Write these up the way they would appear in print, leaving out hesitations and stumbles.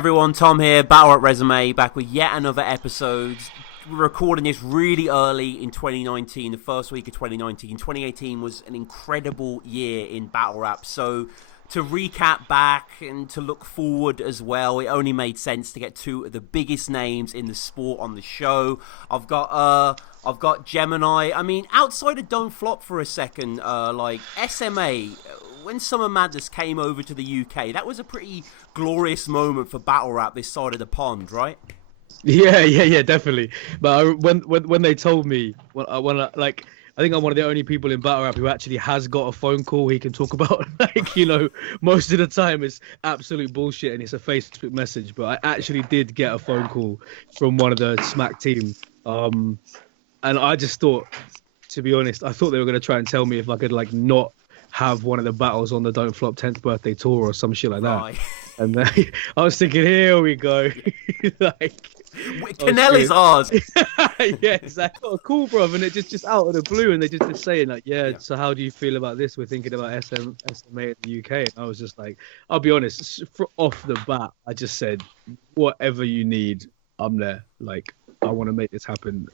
everyone, Tom here, battlerapresume, back with yet another episode. We're recording this really early in 2019, the first week of 2019. 2018 was an incredible year in battle rap, so to recap back and to look forward as well, it only made sense to get two of the biggest names in the sport on the show. I've got Gemini. I mean, outside of Don't Flop for a second, like SM8, when Summer Madness came over to the UK, that was a pretty glorious moment for battle rap this side of the pond, right? Yeah, definitely. But when they told me, I think I'm one of the only people in battle rap who actually has got a phone call he can talk about. Most of the time it's absolute bullshit and it's a Facebook message. But I actually did get a phone call from one of the Smack team, and I just thought, to be honest, I thought they were gonna try and tell me if I could not have one of the battles on the Don't Flop 10th birthday tour or some shit like that. Right. And I was thinking, here we go. Canelli's ours. Yeah, exactly. Oh, cool, bro. And it just out of the blue, and they just saying so how do you feel about this? We're thinking about SM8 in the UK. And I was just like, I'll be honest, off the bat, I just said, whatever you need, I'm there. I want to make this happen,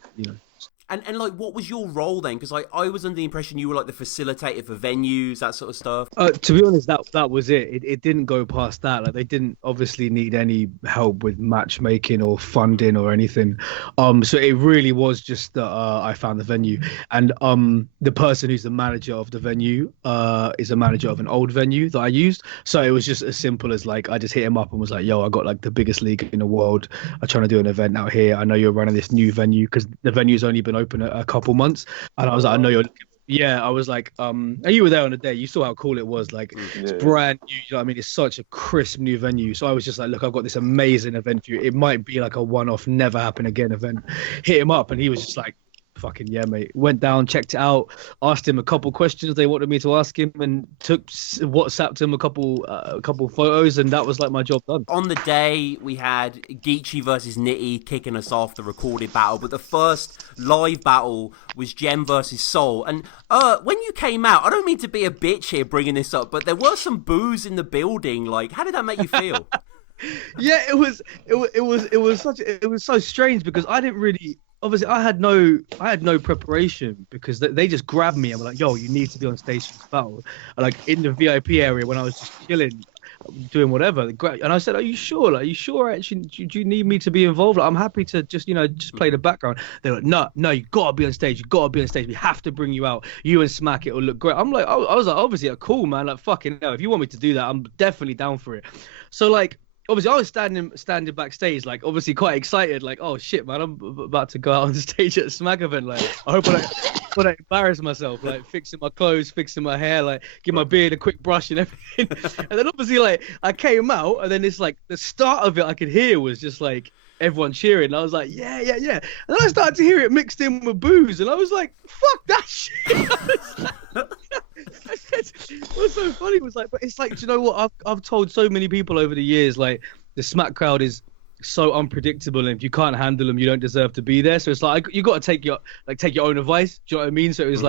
And what was your role then? Because I was under the impression you were the facilitator for venues, that sort of stuff. To be honest, that was it. It didn't go past that. They didn't obviously need any help with matchmaking or funding or anything. So it really was just that I found the venue, and the person who's the manager of the venue is a manager of an old venue that I used. So it was just as simple as I just hit him up and was like, "Yo, I got the biggest league in the world. I'm trying to do an event out here. I know you're running this new venue because the venue's only been open a couple months," and I was like, "I know you're." Yeah, I was like, and you were there on the day. You saw how cool it was. It's brand new. You know what I mean? It's such a crisp new venue. So I was just like, look, I've got this amazing event for you. It might be a one-off, never happen again event. Hit him up, and he was just like, fucking yeah, mate. Went down, checked it out, asked him a couple questions they wanted me to ask him, and WhatsApped him a couple photos, and that was my job done. On the day, we had Geechee versus Nitty kicking us off the recorded battle, but the first live battle was Gem versus Soul. And when you came out, I don't mean to be a bitch here bringing this up, but there were some boos in the building. How did that make you feel? Yeah, it was so strange because I didn't really. Obviously, I had no preparation because they just grabbed me and were like, "Yo, you need to be on stage for this battle." In the VIP area when I was just chilling, doing whatever. And I said, "Are you sure? Are you sure? Actually, do you need me to be involved? I'm happy to just play the background." They're like, "No, you gotta be on stage. You gotta be on stage. We have to bring you out. You and Smack, it will look great." I'm like, I was like, obviously, cool, man. Fucking hell. If you want me to do that, I'm definitely down for it. So obviously, I was standing backstage, obviously quite excited, oh shit, man, I'm about to go out on stage at a Smack event. I hope I don't embarrass myself, fixing my clothes, fixing my hair, give my beard a quick brush and everything. And then obviously, I came out, and then it's the start of it I could hear was just everyone cheering. And I was like, yeah. And then I started to hear it mixed in with boos, and I was like, fuck that shit. What's so funny was but it's do you know what? I've told so many people over the years, the Smack crowd is so unpredictable, and if you can't handle them, you don't deserve to be there. So it's you got to take your own advice. Do you know what I mean? So it was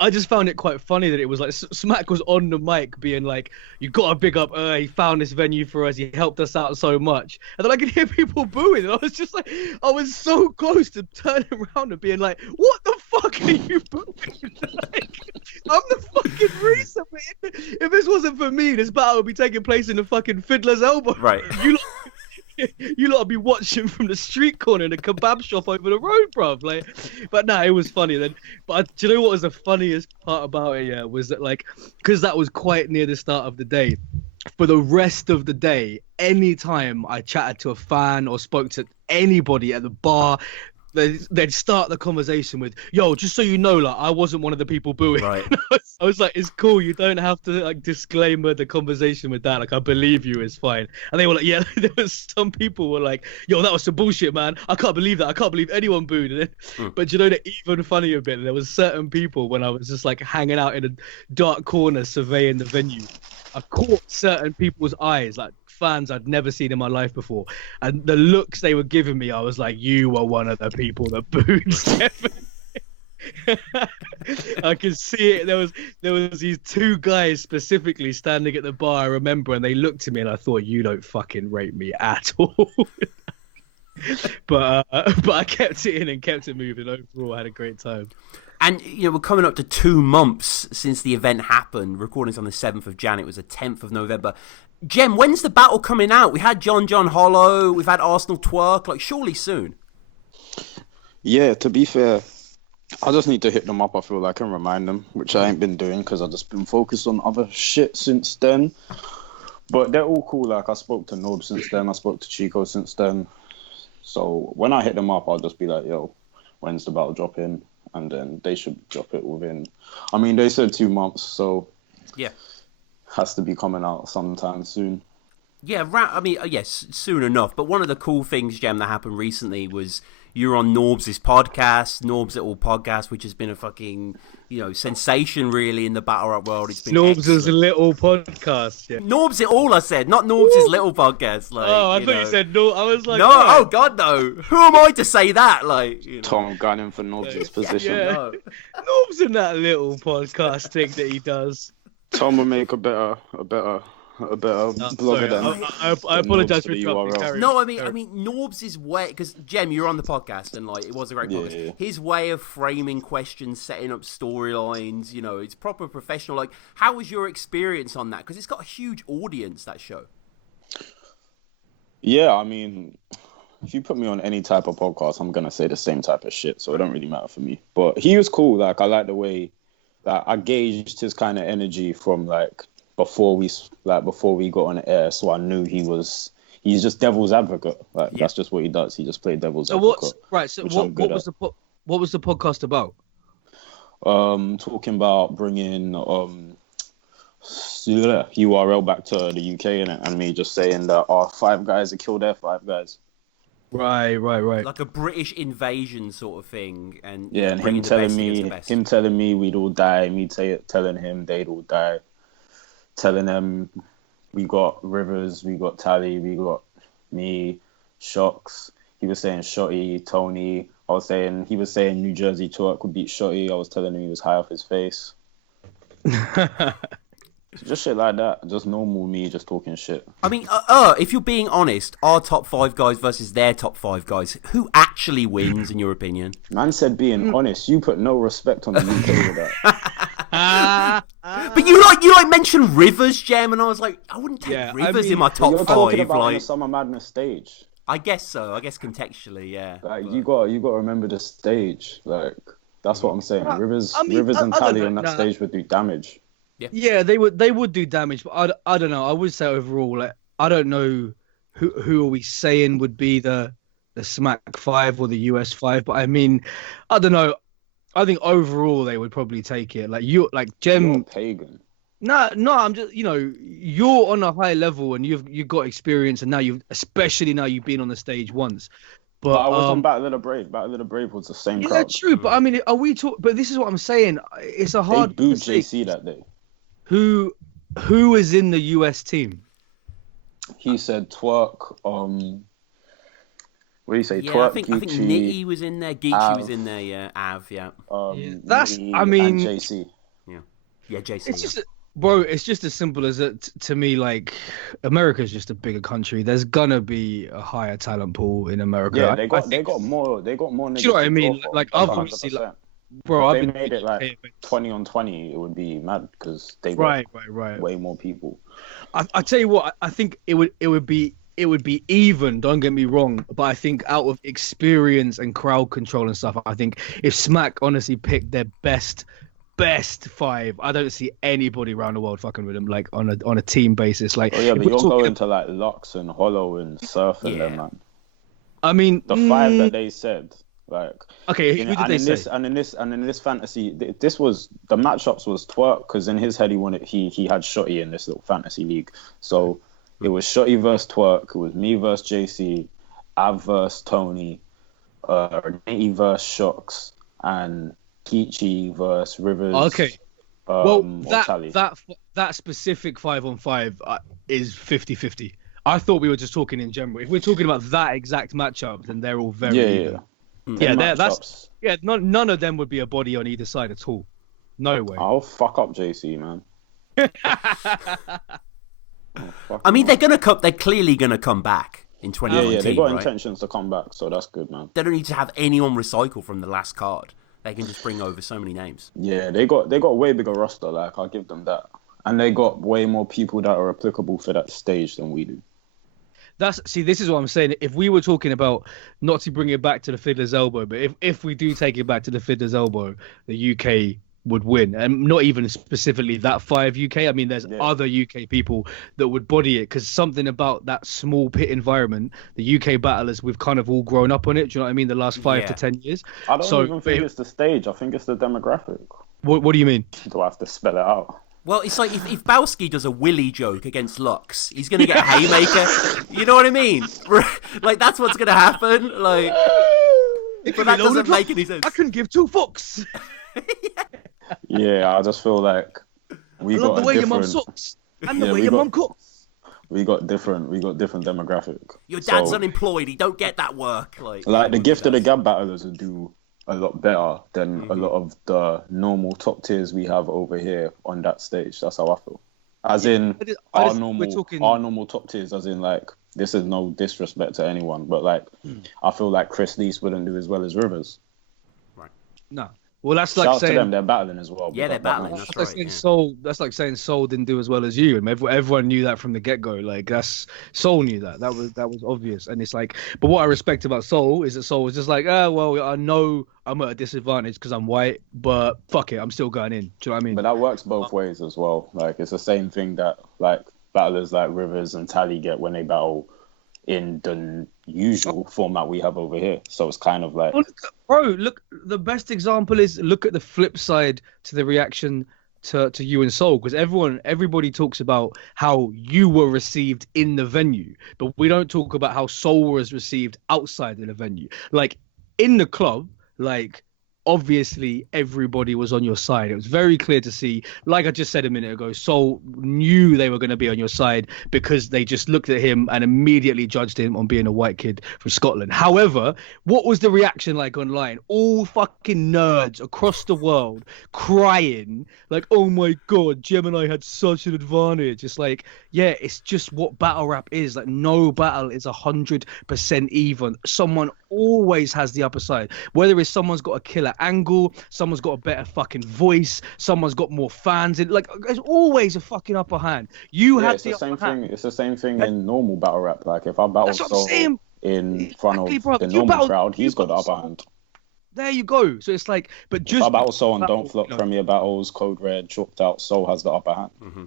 I just found it quite funny that it was Smack was on the mic being you got to big up, he found this venue for us, he helped us out so much. And then I could hear people booing, and I was just I was so close to turning around and being what the fuck are you booing? I'm the fucking reason. If this wasn't for me, this battle would be taking place in the fucking Fiddler's Elbow. Right. You lot be watching from the street corner in a kebab shop over the road, bruv. But it was funny then. But do you know what was the funniest part about it? Yeah, was that because that was quite near the start of the day. For the rest of the day, anytime I chatted to a fan or spoke to anybody at the bar, they'd start the conversation with, "Yo, just so you know, I wasn't one of the people booing." Right. I was like, "It's cool. You don't have to disclaimer the conversation with that. I believe you. It's fine." And they were like, "Yeah." There was some people were like, "Yo, that was some bullshit, man. I can't believe that. I can't believe anyone booed." And then, But you know the even funnier bit? There was certain people when I was just hanging out in a dark corner surveying the venue. I caught certain people's eyes, fans I'd never seen in my life before, and the looks they were giving me, I was like, "You were one of the people that booed Stefan." I can see it. There was these two guys specifically standing at the bar. I remember, and they looked at me, and I thought, "You don't fucking rate me at all." but I kept it in and kept it moving. Overall, I had a great time. And, we're coming up to 2 months since the event happened. Recording's on the 7th of Jan. It was the 10th of November. Jem, when's the battle coming out? We had John Hollow. We've had Arsenal Twerk. Like, surely soon. Yeah, to be fair, I just need to hit them up, I feel like, and remind them, which I ain't been doing because I've just been focused on other shit since then. But they're all cool. Like, I spoke to Nob since then. I spoke to Chico since then. So when I hit them up, I'll just be like, yo, when's the battle dropping? And then they should drop it within... I mean, they said 2 months, so... Yeah. Has to be coming out sometime soon. Yeah, yes, soon enough. But one of the cool things, Jem, that happened recently was you were on Norbs' podcast, Norbs' Little Podcast, which has been a fucking, sensation, really, in the battle rap world. It's been Norbs' Little Podcast, yeah. Norbs It All, I said, not Norbs' Little Podcast. Like, I thought you said no. I was like, no, what? Oh, God, no. Who am I to say that? Like, Tom gunning for Norbs' position. Yeah. No. Norbs in that little podcast thing that he does. Tom will make a better blogger than. I apologize for interrupting. URL. No, I mean, Norbs' way, because Jem, you're on the podcast, and like it was a great podcast. Yeah. His way of framing questions, setting up storylines, it's proper professional. Like, how was your experience on that? Because it's got a huge audience, that show. Yeah, I mean, if you put me on any type of podcast, I'm gonna say the same type of shit, so it don't really matter for me. But he was cool. Like, I like the way that I gauged his kind of energy from like before we got on the air, so I knew he's just devil's advocate. Like, that's just what he does. He just played devil's advocate. What was the podcast about? Talking about bringing URL back to the UK and me just saying that our 5 guys have killed their 5 guys. Right. Like a British invasion sort of thing, and and him telling me we'd all die, me telling him they'd all die, telling them we got Rivers, we got Tally, we got me, Shocks. He was saying Shotty, Tony. He was saying New Jersey Twerk would beat Shotty. I was telling him he was high off his face. Just shit like that. Just normal me just talking shit. I mean, if you're being honest, our top 5 guys versus their top 5 guys, who actually wins, in your opinion? Man said being honest. You put no respect on the UK with that. But you mentioned Rivers, Jem, and I was like, I wouldn't take Rivers in my top 5. You're talking about the Summer Madness stage. I guess so. I guess contextually, yeah. Like, you got to remember the stage. Like, that's what I'm saying. Rivers and Tally on that stage would do damage. Yeah, they would do damage, but I don't know. I would say overall, like, I don't know who are we saying would be the Smack 5 or the US 5, but I mean, I don't know. I think overall they would probably take it. Like Jem. You're pagan. No, I'm just, you're on a high level and you've got experience, and now you've been on the stage once. But I was on Battle of the Brave. Battle of the Brave was the same crowd. Yeah, true. But I mean, but this is what I'm saying. It's a hard. They booed JC that day. Who is in the US team? He said Twerk. What do you say? Yeah, Twerk, I think Nitty was in there. Geechee was in there. Yeah, Av. Yeah. That's. I mean. And JC. Yeah, JC. It's just. Bro, it's just as simple as it to me. Like, America's just a bigger country. There's gonna be a higher talent pool in America. Yeah, they got more. They got more. Do you know what I mean? Like, obviously, bro, if they made it like 20 on 20, it would be mad because they got way more people. I tell you what, I think it would be even. Don't get me wrong, but I think out of experience and crowd control and stuff, I think if Smack honestly picked their best 5, I don't see anybody around the world fucking with them, like on a team basis. Like, but you're going to like Lux and Hollow and Surf and them, man. I mean, the 5 that they said, like, okay, who did they say? And in this fantasy, this was the matchups was Twerk, because in his head he had Shotty in this little fantasy league, so it was Shotty versus Twerk, it was me versus JC, Av versus Tony, Nitty versus Shocks, and Geechee versus Rivers. Okay. That specific 5-on-5 is 50-50. I thought we were just talking in general. If we're talking about that exact matchup, then they're all very even. Yeah. None of them would be a body on either side at all. No way. I'll fuck up JC, man. I mean, they're gonna come. They're clearly gonna come back in 2019. Yeah, they got right? intentions to come back, so that's good, man. They don't need to have anyone recycle from the last card. They can just bring over so many names. Yeah, they got a way bigger roster. Like, I'll give them that, and they got way more people that are applicable for that stage than we do. This is what I'm saying. If we were talking about not to bring it back to the fiddler's elbow, but if we do take it back to the fiddler's elbow, the UK would win, and not even specifically that 5 UK. I mean, there's other UK people that would body it, because something about that small pit environment, the UK battlers, we've kind of all grown up on it. Do you know what I mean? The last 5 to 10 years. I don't even think it's the stage. I think it's the demographic. What do you mean? Do I have to spell it out? Well, it's like if Bowski does a Willy joke against Lux, he's going to get a Haymaker. You know what I mean? Like, that's what's going to happen. Like, but that doesn't make any sense. I couldn't give 2 fucks. Yeah, I just feel like we got the way your mum sucks and the way your mum cooks. We got different demographic. Your dad's unemployed. He don't get that work. Like the gift of the gab battlers would do a lot better than a lot of the normal top tiers we have over here on that stage. That's how I feel. As in our normal top tiers. As in, like, this is no disrespect to anyone, but like I feel like Chris Lees wouldn't do as well as Rivers. Right. No. Well, that's like Shout saying to them, they're battling as well. Yeah, they're battling. That's like saying Soul. That's like saying Soul didn't do as well as you, and everyone knew that from the get go. Like, that's Soul knew that. That was obvious, and it's like. But what I respect about Soul is that Soul was just like, well, I know I'm at a disadvantage because I'm white, but fuck it, I'm still going in. Do you know what I mean? But that works both ways as well. Like, it's the same thing that like battlers like Rivers and Tally get when they battle in the usual format we have over here. So it's kind of like... Look, the best example is look at the flip side to the reaction to you and Soul, because everybody talks about how you were received in the venue, but we don't talk about how Soul was received outside of the venue. Like, in the club, like, obviously everybody was on your side. It was very clear to see, like I just said a minute ago, Soul knew they were going to be on your side because they just looked at him and immediately judged him on being a white kid from Scotland. However, what was the reaction like online? All fucking nerds across the world crying like, oh my god, Gemini had such an advantage. It's like, yeah, it's just what battle rap is. Like, no battle is 100% even. Someone always has the upper side, whether it's someone's got a killer angle, someone's got a better fucking voice, someone's got more fans. Like, there's always a fucking upper hand. It's the same thing. It's the same thing in normal battle rap. Like, if I battle Soul in front of the normal crowd, he's got the upper hand. There you go. So it's like, but just if I battle Soul and Don't Flop Premier battles, Code Red, Chalked Out, Soul has the upper hand. Mm-hmm.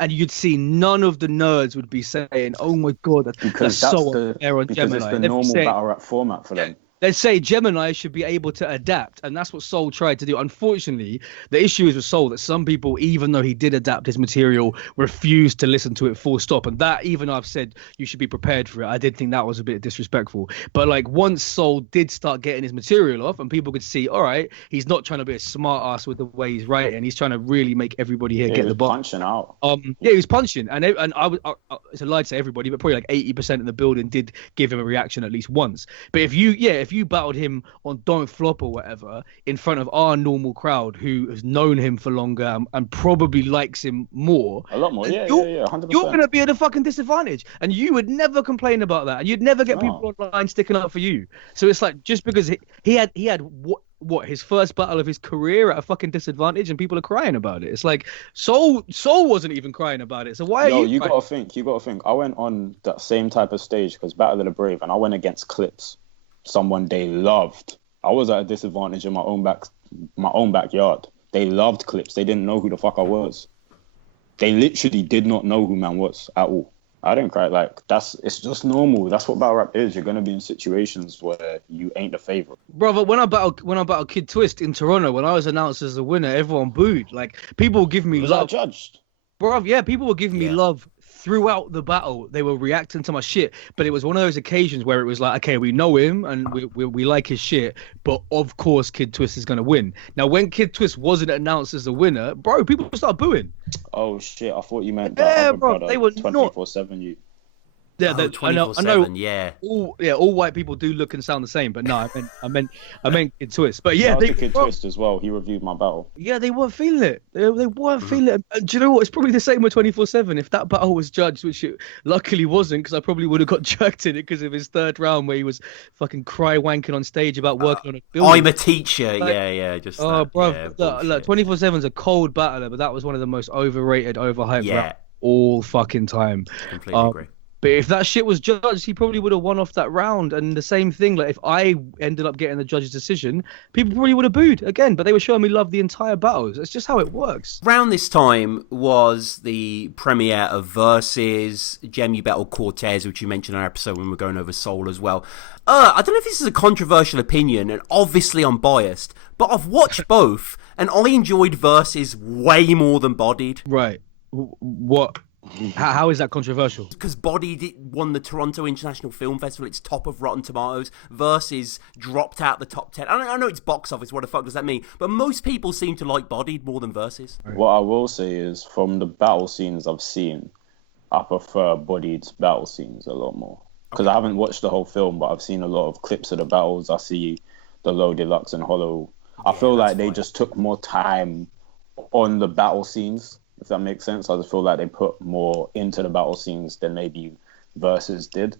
And you'd see none of the nerds would be saying, "Oh my god, that's so unfair on Gemini." Because it's the normal battle rap format for them. They'd say Gemini should be able to adapt, and that's what Soul tried to do. Unfortunately, the issue is with Soul that some people, even though he did adapt his material, refused to listen to it full stop. And that, even though I've said you should be prepared for it, I did think that was a bit disrespectful. But like, once Soul did start getting his material off, and people could see, all right, he's not trying to be a smart ass with the way he's writing. He's trying to really make everybody here get the ball. Punching out. Yeah, he was punching, and I it's a lie to say everybody, but probably like 80% of the building did give him a reaction at least once. But if you battled him on Don't Flop or whatever in front of our normal crowd who has known him for longer and probably likes him more, a lot more, yeah, 100%. You're gonna be at a fucking disadvantage, and you would never complain about that, and you'd never get people online sticking up for you. So it's like, just because he had what his first battle of his career at a fucking disadvantage, and people are crying about it. It's like Soul wasn't even crying about it. So why are you? You gotta think. I went on that same type of stage because Battle of the Brave, and I went against Clips, someone they loved. I was at a disadvantage in my own backyard. They loved Clips. They didn't know who the fuck I was. They literally did not know who man was at all. I didn't cry. Like, it's just normal. That's what battle rap is. You're gonna be in situations where you ain't the favorite. Brother, when I battled Kid Twist in Toronto, when I was announced as the winner, everyone booed. Like, people were giving me love. Was I judged? Bro, yeah, people were giving me love throughout the battle. They were reacting to my shit, but it was one of those occasions where it was like, okay, we know him and we like his shit, but of course Kid Twist is gonna win. Now, when Kid Twist wasn't announced as the winner, bro, people started booing. Oh shit! I thought you meant that other bro, brother, they were 24/7 you. Yeah, Oh, I know. 24/7, yeah. All white people do look and sound the same, but no, I meant Kid Twist. But yeah, Shout out to Kid Twist as well. He reviewed my battle. yeah, they weren't feeling it. They weren't feeling it. And do you know what? It's probably the same with 24/7. If that battle was judged, which it luckily wasn't, because I probably would have got jerked in it because of his third round where he was fucking cry wanking on stage about working on a building. I'm a teacher. Like, yeah. Just oh, that, bro, yeah, look, 24/7's a cold battler, but that was one of the most overrated, overhyped Yeah. rounds all fucking time. Completely agree. But if that shit was judged, he probably would have won off that round. And the same thing, like if I ended up getting the judge's decision, people probably would have booed again. But they were showing me love the entire battles. That's just how it works. Around this time was the premiere of Versus, Gem Battle Cortez, which you mentioned in our episode when we were going over Soul as well. I don't know if this is a controversial opinion, and obviously I'm biased, but I've watched both, and I enjoyed Versus way more than Bodied. Right. What? How is that controversial? Because Bodied won the Toronto International Film Festival. It's top of Rotten Tomatoes. Versus dropped out the top 10. I know it's box office. What the fuck does that mean? But most people seem to like Bodied more than Versus. What I will say is, from the battle scenes I've seen, I prefer Bodied's battle scenes a lot more. Because I haven't watched the whole film, but I've seen a lot of clips of the battles. I see the Low Deluxe and Hollow. I feel like they just took more time on the battle scenes, if that makes sense. I just feel like they put more into the battle scenes than maybe Versus did.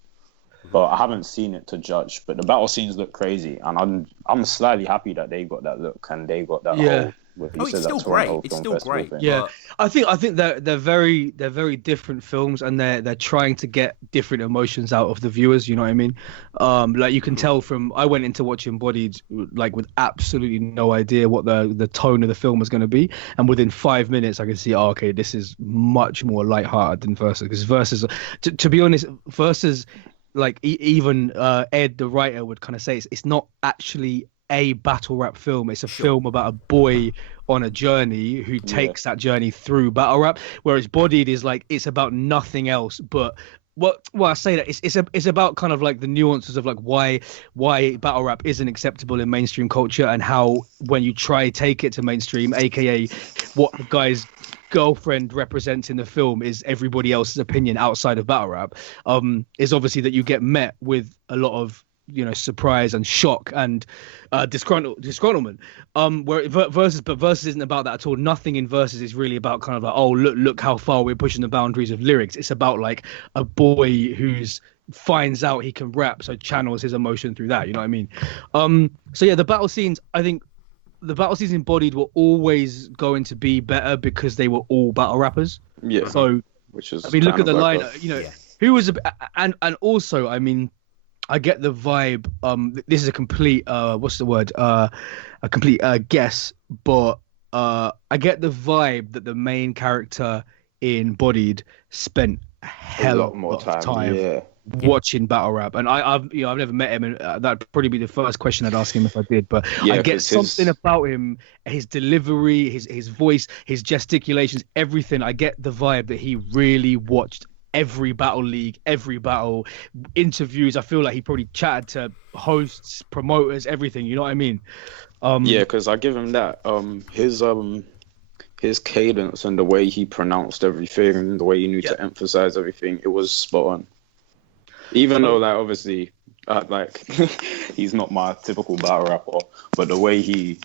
But I haven't seen it to judge. But the battle scenes look crazy, and I'm slightly happy that they got that look and they got that whole. It's still great. It's still great. Yeah, I think they're very different films, and they're trying to get different emotions out of the viewers. You know what I mean? Like you can tell from I went into watching Bodied like with absolutely no idea what the tone of the film was going to be, and within 5 minutes I could see, oh, okay, this is much more lighthearted than Versus. Because Versus, to be honest, Versus, like even Ed the writer would kind of say it's not actually a battle rap film. It's a film about a boy on a journey who takes that journey through battle rap, whereas Bodied is like it's about nothing else but I say that it's about kind of like the nuances of like why battle rap isn't acceptable in mainstream culture, and how when you try take it to mainstream, aka what the guy's girlfriend represents in the film is everybody else's opinion outside of battle rap, is obviously that you get met with a lot of surprise and shock and disgruntlement. Where Versus isn't about that at all. Nothing in Versus is really about kind of like, oh, look how far we're pushing the boundaries of lyrics. It's about like a boy who's finds out he can rap, so channels his emotion through that. You know what I mean? So yeah, the battle scenes, I think the battle scenes in Bodied were always going to be better because they were all battle rappers. Yeah. So which is, I mean, look at the line. Who was and also, I mean, I get the vibe. This is a complete a complete guess, but I get the vibe that the main character in Bodied spent a hell of more time watching battle rap, and I've never met him, and that'd probably be the first question I'd ask him if I did. But I get something about him, his delivery, his voice, his gesticulations, everything. I get the vibe that he really watched every battle league, every battle, interviews. I feel like he probably chatted to hosts, promoters, everything. You know what I mean? Because I give him that. His cadence and the way he pronounced everything and the way he knew to emphasize everything, it was spot on. Even though, like, obviously, he's not my typical battle rapper, but the way he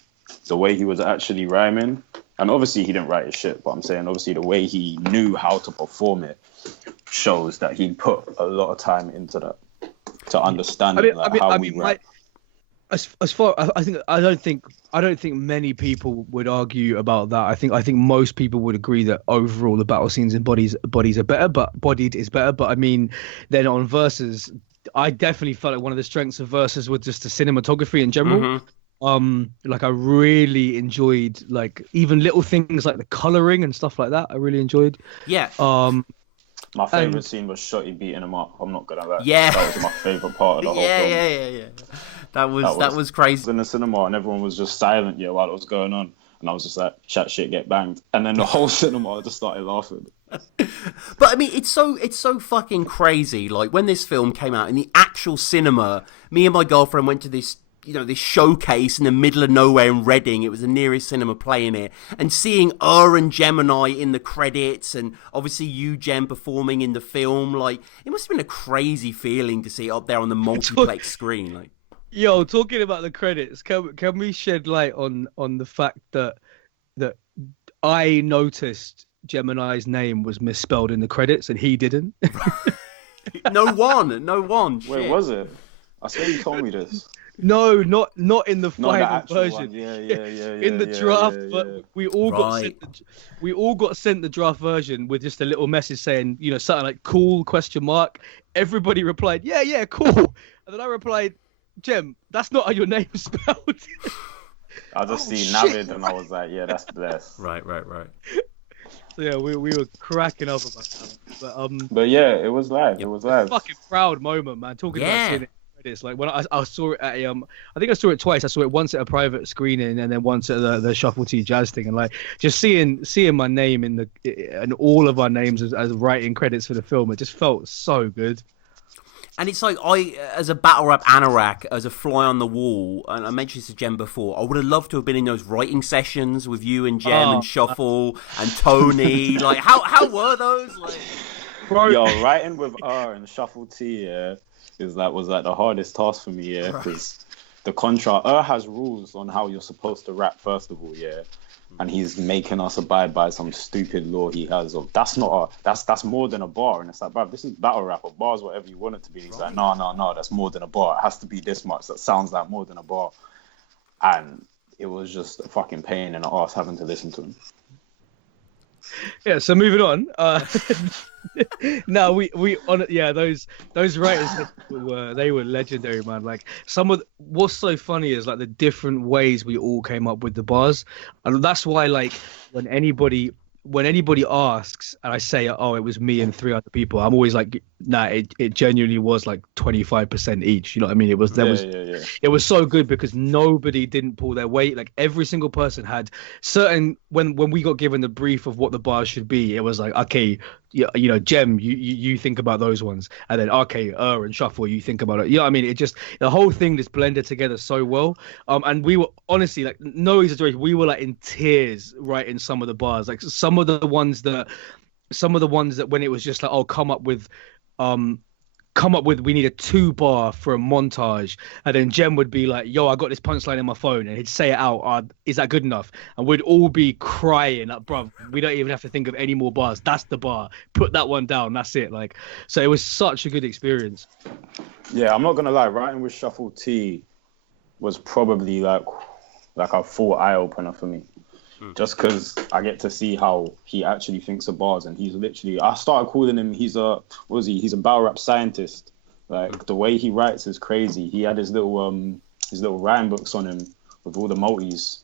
was actually rhyming, and obviously he didn't write his shit, but I'm saying obviously the way he knew how to perform it shows that he put a lot of time into that to understand how we rap. As far I don't think many people would argue about that. I think most people would agree that overall the battle scenes in Bodied are better, but Bodied is better. But I mean, then on Versus, I definitely felt like one of the strengths of Versus was just the cinematography in general. Like I really enjoyed like even little things like the coloring and stuff like that. I really enjoyed. My favorite scene was Shotty beating him up. I'm not gonna lie. Yeah, that was my favorite part of the whole film. Yeah. That was crazy. I was in the cinema and everyone was just silent while it was going on, and I was just like, "Chat shit, get banged," and then the whole cinema just started laughing. But I mean, it's so fucking crazy. Like when this film came out in the actual cinema, me and my girlfriend went to this this showcase in the middle of nowhere in Reading. It was the nearest cinema playing it, and seeing and Gemini in the credits, and obviously you, Gem, performing in the film. Like, it must have been a crazy feeling to see it up there on the multiplex screen. Like, yo, talking about the credits, can we shed light on the fact that I noticed Gemini's name was misspelled in the credits and he didn't? No one. Wait, was it? I swear you told me this. No, not in the final version. One. Yeah. In the draft, yeah. we all got sent the draft version with just a little message saying, something like "cool?" ? Everybody replied, "Yeah, cool." And then I replied, "Gem, that's not how your name's spelled." I just see Navid and I was like, "Yeah, that's blessed." Right. So yeah, we were cracking up about that. But yeah, it was live. It was live. Fucking proud moment, man. Talking about seeing it. It's like when I saw it at I think I saw it twice. I saw it once at a private screening and then once at the Shuffle T Jazz thing, and like just seeing my name and all of our names as writing credits for the film, it just felt so good. And it's like, I, as a battle rap anorak, as a fly on the wall, and I mentioned this to Jem before, I would have loved to have been in those writing sessions with you and Jem and Shuffle and Tony. Like, how were those? Like, yo, writing with and Shuffle T, was the hardest task for me, because the contra has rules on how you're supposed to rap first of all, and he's making us abide by some stupid law he has of that's more than a bar, and it's like, bruv, this is battle rap, a bar's whatever you want it to be. He's like, no, that's more than a bar. It has to be this much. That sounds like more than a bar, and it was just a fucking pain in the ass having to listen to him. Yeah, so moving on. No, those writers were legendary, man. Like, what's so funny is like the different ways we all came up with the bars, and that's why, like, when anybody asks and I say, oh, it was me and 3 other people, I'm always like, nah, it genuinely was like 25% each. You know what I mean? It was It was so good because nobody didn't pull their weight. Like, every single person had certain, when we got given the brief of what the bars should be, it was like, okay, Gem, you think about those ones, and then okay, and Shuffle, you think about it. You know what I mean? It just, the whole thing just blended together so well. And we were honestly, like, no exaggeration, we were like in tears writing some of the bars. Like some of the ones that when it was just like, oh, come up with we need a 2-bar for a montage, and then Jem would be like, yo, I got this punchline in my phone, and he'd say it out, is that good enough? And we'd all be crying like, bruv, we don't even have to think of any more bars, that's the bar, put that one down, that's it. Like, so it was such a good experience. Yeah, I'm not gonna lie, writing with Shuffle T was probably like a full eye-opener for me. Just because I get to see how he actually thinks of bars, and he's literally, I started calling him, he's a battle rap scientist. Like, the way he writes is crazy. He had his little rhyme books on him with all the multis,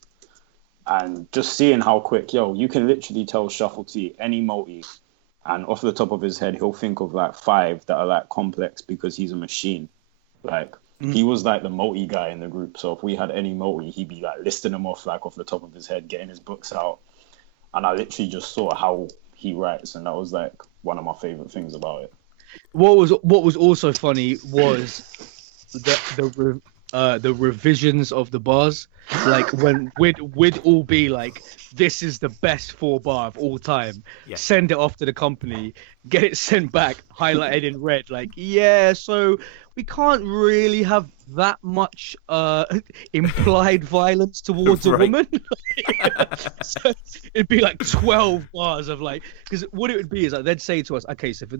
and just seeing how quick, you can literally tell Shuffle T any multi, and off the top of his head, he'll think of like 5 that are like complex because he's a machine. Like, he was like the multi guy in the group, so if we had any multi, he'd be like listing them off like off the top of his head, getting his books out, and I literally just saw how he writes, and that was like one of my favorite things about it. What was also funny was the revisions of the bars. Like, when we'd all be like, this is the best 4-bar of all time. Yeah. Send it off to the company, get it sent back, highlighted in red. Like, yeah, so we can't really have that much implied violence towards a woman. So it'd be like 12 bars of like, because what it would be is like, they'd say to us, okay, so for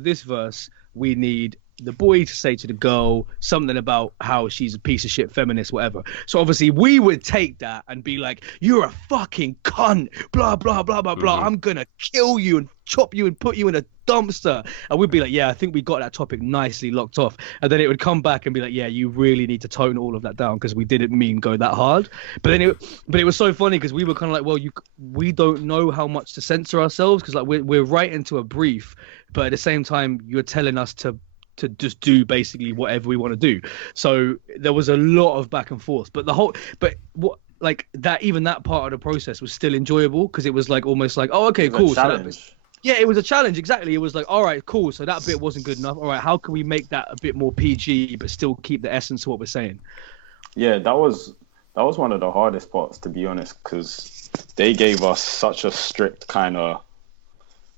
this verse, we need the boy to say to the girl something about how she's a piece of shit feminist, whatever. So obviously we would take that and be like, you're a fucking cunt, blah blah blah blah blah, I'm gonna kill you and chop you and put you in a dumpster. And we'd be like, yeah, I think we got that topic nicely locked off. And then it would come back and be like, yeah, you really need to tone all of that down because we didn't mean go that hard. But then it was so funny because we were kind of like, well, we don't know how much to censor ourselves because like we're writing to a brief, but at the same time you're telling us to just do basically whatever we want to do. So there was a lot of back and forth, but even that part of the process was still enjoyable because it was like almost like, oh, okay, cool. Yeah, it was a challenge, exactly. It was like, all right, cool. So that bit wasn't good enough. All right, how can we make that a bit more PG but still keep the essence of what we're saying? Yeah, that was one of the hardest parts, to be honest, because they gave us such a strict kind of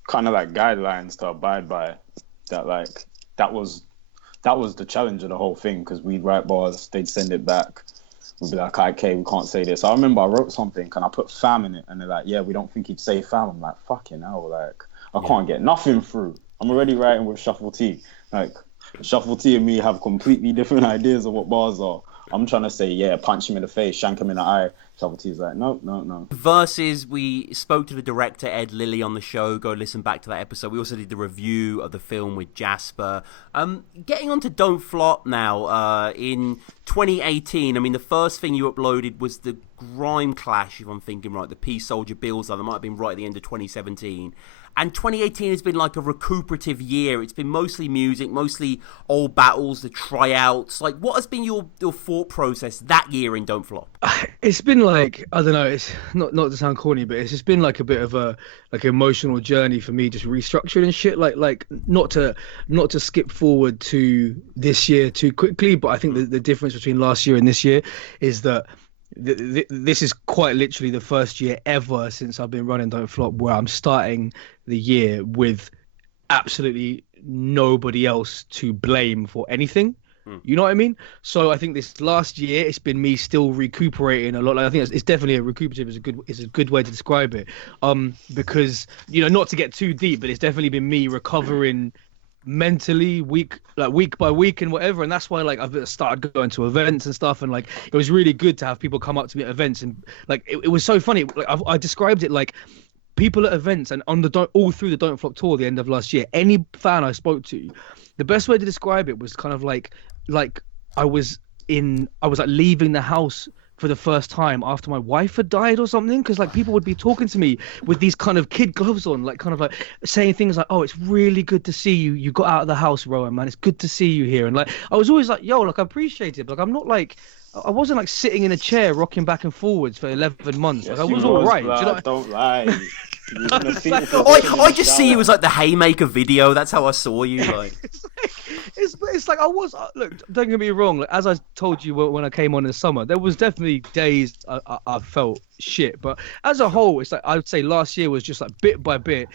like guidelines to abide by. That like that was that was the challenge of the whole thing, because we'd write bars, they'd send it back. We'd be like, okay, we can't say this. I remember I wrote something and I put fam in it, and they're like, yeah, we don't think he'd say fam. I'm like, fucking hell, like I can't get nothing through. I'm already writing with Shuffle T. Like Shuffle T and me have completely different ideas of what bars are. I'm trying to say, yeah, punch him in the face, shank him in the eye. Shuffle T's like, no, no, no. Versus, we spoke to the director, Ed Lilly, on the show. Go listen back to that episode. We also did the review of the film with Jasper. Getting on to Don't Flop now, in 2018, I mean, the first thing you uploaded was the Grime Clash, if I'm thinking right, the Peace Soldier Bills, that might have been right at the end of 2017. And 2018 has been like a recuperative year. It's been mostly music, mostly old battles, the tryouts. Like, what has been your thought process that year in Don't Flop? It's been like, I don't know, it's not to sound corny, but it's just been like a bit of a like emotional journey for me, just restructuring and shit. Like not to skip forward to this year too quickly, but I think the difference between last year and this year is that this is quite literally the first year ever since I've been running Don't Flop where I'm starting the year with absolutely nobody else to blame for anything. You know what I mean? So I think this last year it's been me still recuperating a lot. Like, I think it's definitely a recuperative is a good way to describe it. Because, you know, not to get too deep, but it's definitely been me recovering mentally week by week and whatever, and that's why like I've started going to events and stuff, and like it was really good to have people come up to me at events, and like it was so funny. Like I described it like people at events and on the all through the Don't Flop tour at the end of last year, any fan I spoke to, the best way to describe it was kind of like I was like leaving the house for the first time after my wife had died or something, because like people would be talking to me with these kind of kid gloves on, like kind of like saying things like, oh, it's really good to see you got out of the house, Rowan, man, it's good to see you here. And like I was always like, yo, like I appreciate it, but like I'm not like, I wasn't like sitting in a chair rocking back and forwards for 11 months. Like I was all right. Blood, do you know? Don't lie. I just see you as like the Haymaker video. That's how I saw you. Like it's like I was. Look, don't get me wrong. Like, as I told you when I came on in the summer, there was definitely days I felt shit. But as a whole, it's like I would say last year was just like bit by bit.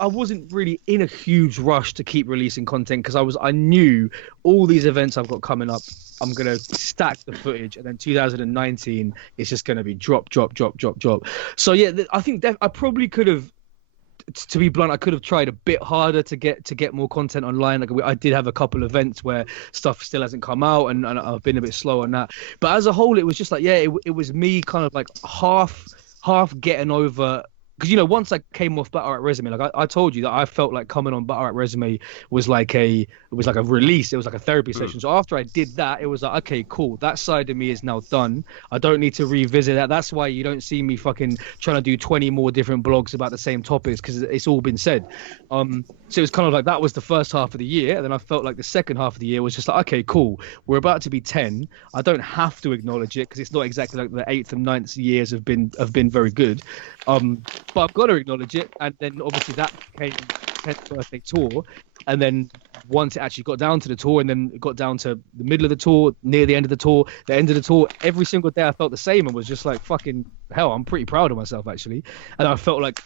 I wasn't really in a huge rush to keep releasing content because I knew all these events I've got coming up, I'm going to stack the footage, and then 2019 is just going to be drop. So yeah, I think I probably could have, to be blunt, I could have tried a bit harder to get more content online. Like I did have a couple of events where stuff still hasn't come out, and I've been a bit slow on that. But as a whole, it was just like, yeah, it was me kind of like half getting over. Because, you know, once I came off Battle Rap Resume, like I told you that I felt like coming on Battle Rap Resume was like a release. It was like a therapy session. So after I did that, it was like, okay, cool. That side of me is now done. I don't need to revisit that. That's why you don't see me fucking trying to do 20 more different blogs about the same topics, because it's all been said. So it was kind of like that was the first half of the year. And then I felt like the second half of the year was just like, okay, cool. We're about to be 10. I don't have to acknowledge it because it's not exactly like the 8th and 9th years have been very good. But I've got to acknowledge it. And then obviously that became 10th birthday tour. And then once it actually got down to the tour, and then it got down to the middle of the tour, near the end of the tour, every single day I felt the same and was just like, fucking hell, I'm pretty proud of myself actually. And I felt like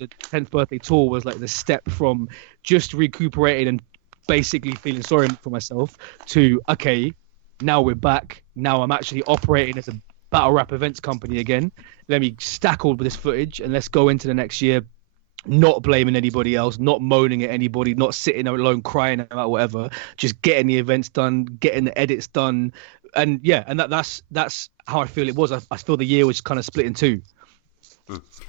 the 10th birthday tour was like the step from just recuperating and basically feeling sorry for myself to, okay, now we're back. Now I'm actually operating as a battle rap events company again. Let me stack all of this footage and let's go into the next year not blaming anybody else, not moaning at anybody, not sitting alone crying about whatever, just getting the events done, getting the edits done. And yeah, and that's how I feel it was. I feel the year was kind of split in two.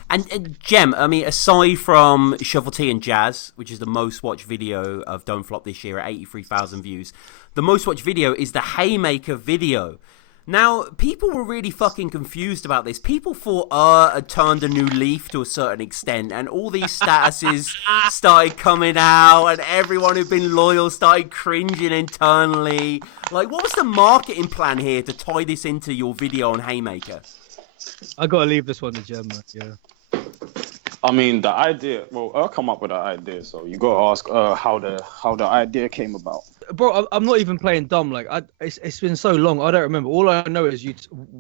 And Gem, I mean, aside from Shuffle T and Jazz, which is the most watched video of Don't Flop this year at 83,000 views, the most watched video is the Haymaker video. Now, people were really fucking confused about this. People thought had turned a new leaf to a certain extent, and all these statuses started coming out, and everyone who'd been loyal started cringing internally. Like, what was the marketing plan here to tie this into your video on Haymaker? I gotta leave this one to Gem, man. Yeah. I mean, the idea. Well, I'll come up with the idea. So you got to ask how the idea came about. Bro, I'm not even playing dumb. Like, it's been so long, I don't remember. All I know is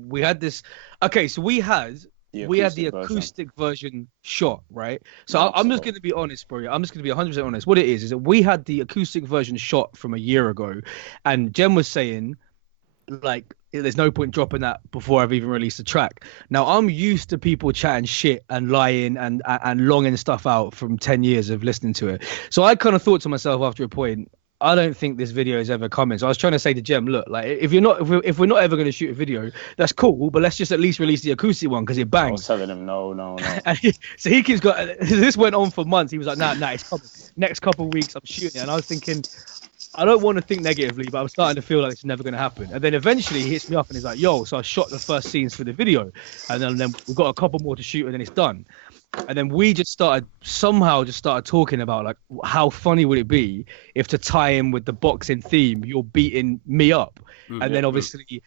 we had this. Okay, so we had the acoustic version shot, right? So I'm just going to be honest, bro. I'm just going to be 100% honest. What it is that we had the acoustic version shot from a year ago, and Jem was saying, like, there's no point dropping that before I've even released the track. Now, I'm used to people chatting shit and lying and longing stuff out from 10 years of listening to it. So I kind of thought to myself after a point, I don't think this video is ever coming. So I was trying to say to Jem, look, like, if we're not ever going to shoot a video, that's cool, but let's just at least release the acoustic one because it bangs. I was telling him no. So he keeps got. This went on for months. He was like, nah, it's coming. Next couple of weeks, I'm shooting it, and I was thinking, I don't want to think negatively, but I'm starting to feel like it's never going to happen. And then eventually he hits me up and he's like, yo, so I shot the first scenes for the video, and then we've got a couple more to shoot, and then it's done. And then we just started talking about, like, how funny would it be if, to tie in with the boxing theme, you're beating me up. And then obviously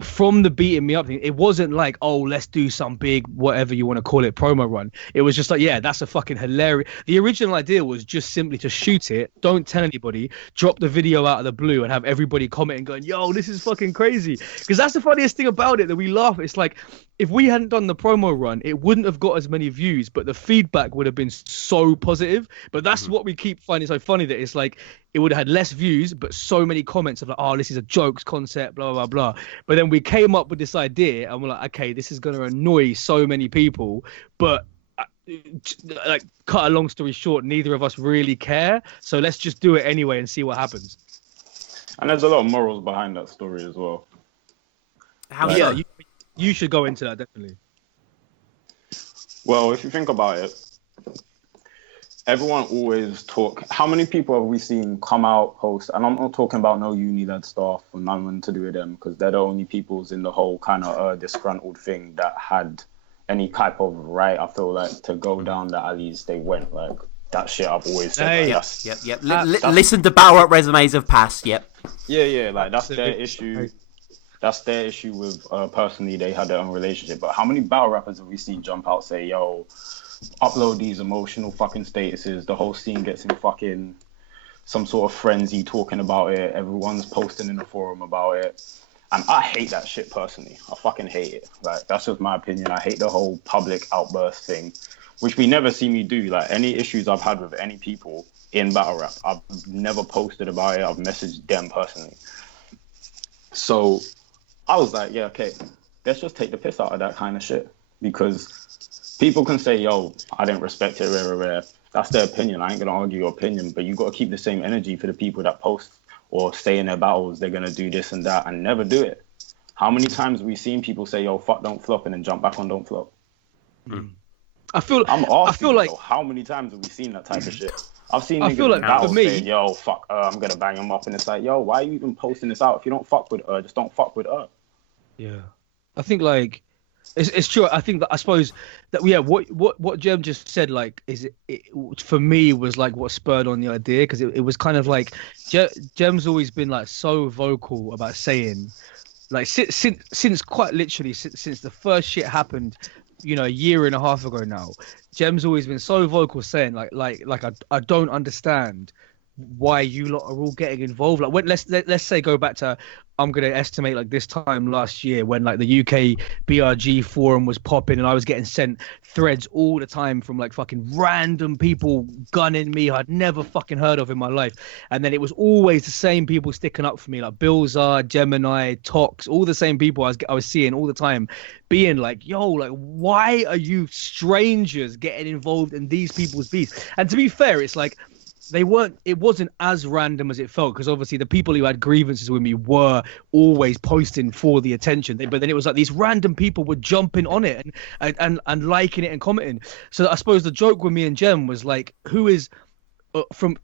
from the beating me up thing, it wasn't like, oh, let's do some big, whatever you want to call it, promo run. It was just like, yeah, that's a fucking hilarious. The original idea was just simply to shoot it, don't tell anybody, drop the video out of the blue, and have everybody commenting going, yo, this is fucking crazy. Because that's the funniest thing about it, that we laugh. It's like, if we hadn't done the promo run, it wouldn't have got as many views, but the feedback would have been so positive. But that's what we keep finding so funny, that it's like, it would have had less views, but so many comments of like, oh, this is a jokes concept, blah, blah, blah. But then we came up with this idea and we're like, okay, this is going to annoy so many people. But like, cut a long story short, neither of us really care. So let's just do it anyway and see what happens. And there's a lot of morals behind that story as well. Yeah, you should go into that, definitely. Well, if you think about it, everyone always talk. How many people have we seen come out, post? And I'm not talking about no uni-led stuff or nothing to do with them, because they're the only peoples in the whole kind of disgruntled thing that had any type of right, I feel like, to go down the alleys they went. Like, that shit I've always said. Yep. Listen to battle rap resumes of past, yep. Yeah, like, that's their issue. That's their issue with, personally, they had their own relationship. But how many battle rappers have we seen jump out, say, yo, upload these emotional fucking statuses, the whole scene gets in fucking some sort of frenzy talking about it, everyone's posting in the forum about it, and I hate that shit personally. I fucking hate it. Like, that's just my opinion. I hate the whole public outburst thing, which we never see me do. Like, any issues I've had with any people in battle rap, I've never posted about it. I've messaged them personally. So I was like, yeah, okay, let's just take the piss out of that kind of shit, because people can say, yo, I didn't respect it, rare. That's their opinion. I ain't going to argue your opinion, but you got to keep the same energy for the people that post or say in their battles they're going to do this and that and never do it. How many times have we seen people say, yo, fuck Don't Flop, and then jump back on Don't Flop? I feel like how many times have we seen that type of shit? I've seen I niggas feel like, in battles for me, saying, yo, fuck, I'm going to bang him up. And it's like, yo, why are you even posting this out? If you don't fuck with her, just don't fuck with her. Yeah. I think, like, it's true. I think that, I suppose that, yeah, what Jem just said, like, it for me was like what spurred on the idea, because it was kind of like Jem's always been like so vocal about saying, like, since quite literally since the first shit happened, you know, a year and a half ago now, Jem's always been so vocal saying like I don't understand why you lot are all getting involved. Like, let's say go back to, I'm gonna estimate, like, this time last year when, like, the UK BRG forum was popping and I was getting sent threads all the time from, like, fucking random people gunning me I'd never fucking heard of in my life, and then it was always the same people sticking up for me, like Billzar, Gemini, Tox, all the same people I was seeing all the time being like, yo, like, why are you strangers getting involved in these people's beats? And to be fair, it's like, it wasn't as random as it felt, because obviously the people who had grievances with me were always posting for the attention, but then it was like these random people were jumping on it and liking it and commenting. So I suppose the joke with me and Jem was like, who is from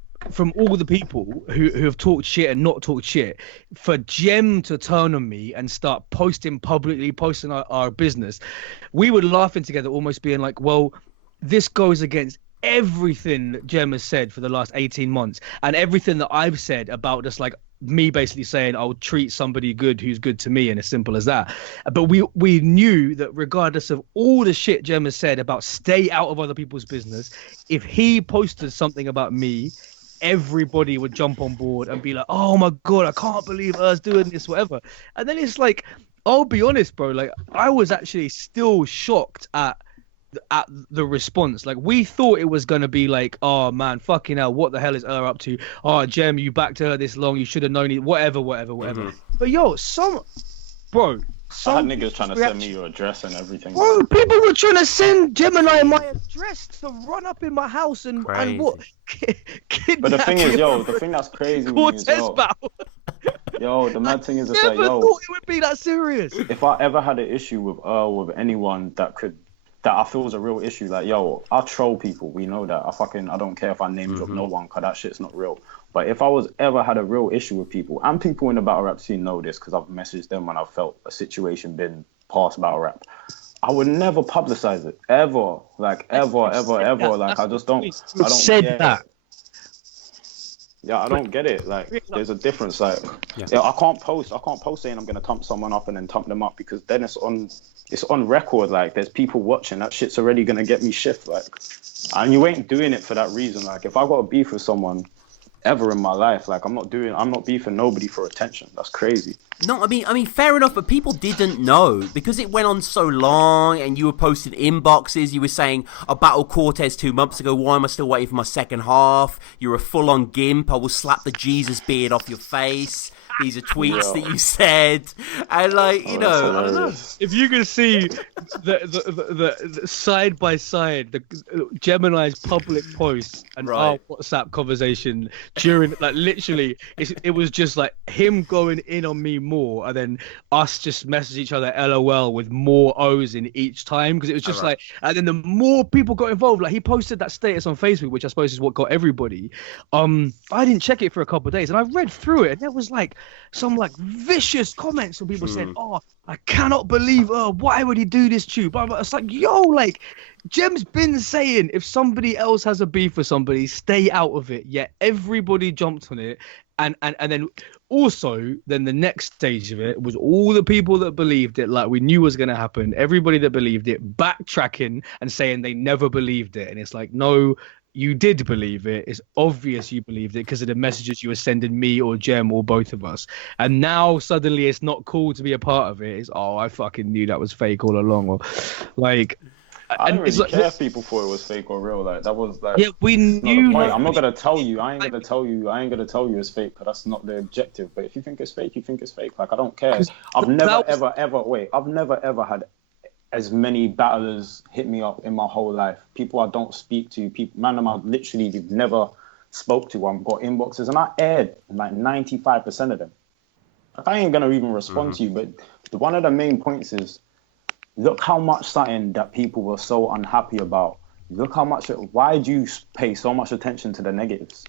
all the people who have talked shit and not talked shit, for Jem to turn on me and start posting publicly, posting our business, we were laughing together, almost being like, well, this goes against everything that Jem has said for the last 18 months and everything that I've said about just, like, me basically saying I'll treat somebody good who's good to me, and as simple as that. But we knew that regardless of all the shit Jem has said about stay out of other people's business, if he posted something about me, everybody would jump on board and be like, oh my God, I can't believe us doing this, whatever. And then it's like, I'll be honest, bro, like I was actually still shocked at the response. Like we thought it was gonna be like, oh man, fucking hell, what the hell is her up to? Oh, Jem, you backed her this long, you should have known it, whatever. But yo, I had niggas trying to send me your address and everything. Bro, people were trying to send Gemini my address to run up in my house and what? But the thing is, yo, the thing that's crazy is, yo, the mad thing is, it's like, yo, thought it would be that serious. If I ever had an issue with anyone that I feel was a real issue, like, yo, I troll people, we know that. I don't care if I name drop no one, because that shit's not real. But if I was ever had a real issue with people, and people in the battle rap scene know this because I've messaged them when I felt a situation been past battle rap, I would never publicize it, ever. Like, ever. Like, I don't get that. Yeah, I don't get it. Like, there's a difference. Like, I can't post saying I'm gonna thump someone up and then thump them up, because then it's on record. Like, there's people watching. That shit's already gonna get me shift. Like, and you ain't doing it for that reason. Like, if I got a beef with someone ever in my life, like, I'm not beefing nobody for attention. That's crazy. No, I mean, fair enough, but people didn't know because it went on so long, and you were posting inboxes. You were saying, I battled Cortez 2 months ago. Why am I still waiting for my second half? You're a full-on gimp. I will slap the Jesus beard off your face. These are tweets that you said, and like, you know, I don't know. If you can see the side by side, the Gemini's public posts and our WhatsApp conversation during, like, literally, it was just like him going in on me more, and then us just message each other LOL with more O's in each time, because it was just like, and then the more people got involved, like he posted that status on Facebook, which I suppose is what got everybody. I didn't check it for a couple of days, and I read through it, and there was like some like vicious comments from people saying, oh, I cannot believe, why would he do this to you? Blah, blah. It's like, yo, like, Jem's been saying if somebody else has a beef with somebody, stay out of it. Yet everybody jumped on it. And then also, then the next stage of it was all the people that believed it, like we knew was going to happen. Everybody that believed it, backtracking and saying they never believed it. And it's like, no, you did believe it. It's obvious you believed it because of the messages you were sending me or Jem or both of us. And now suddenly it's not cool to be a part of it. It's, oh, I fucking knew that was fake all along. Or like, I don't really care if people thought it was fake or real. Like, that was like, yeah, we knew. I'm not gonna tell you. I ain't gonna tell you it's fake, because that's not the objective. But if you think it's fake, you think it's fake. Like, I don't care. I've never ever had as many battlers hit me up in my whole life. People I don't speak to, man, I literally never spoke to. I've got inboxes, and I aired like 95% of them. Like, I ain't gonna even respond to you. But one of the main points is, look how much something that people were so unhappy about. Look how much. Why do you pay so much attention to the negatives?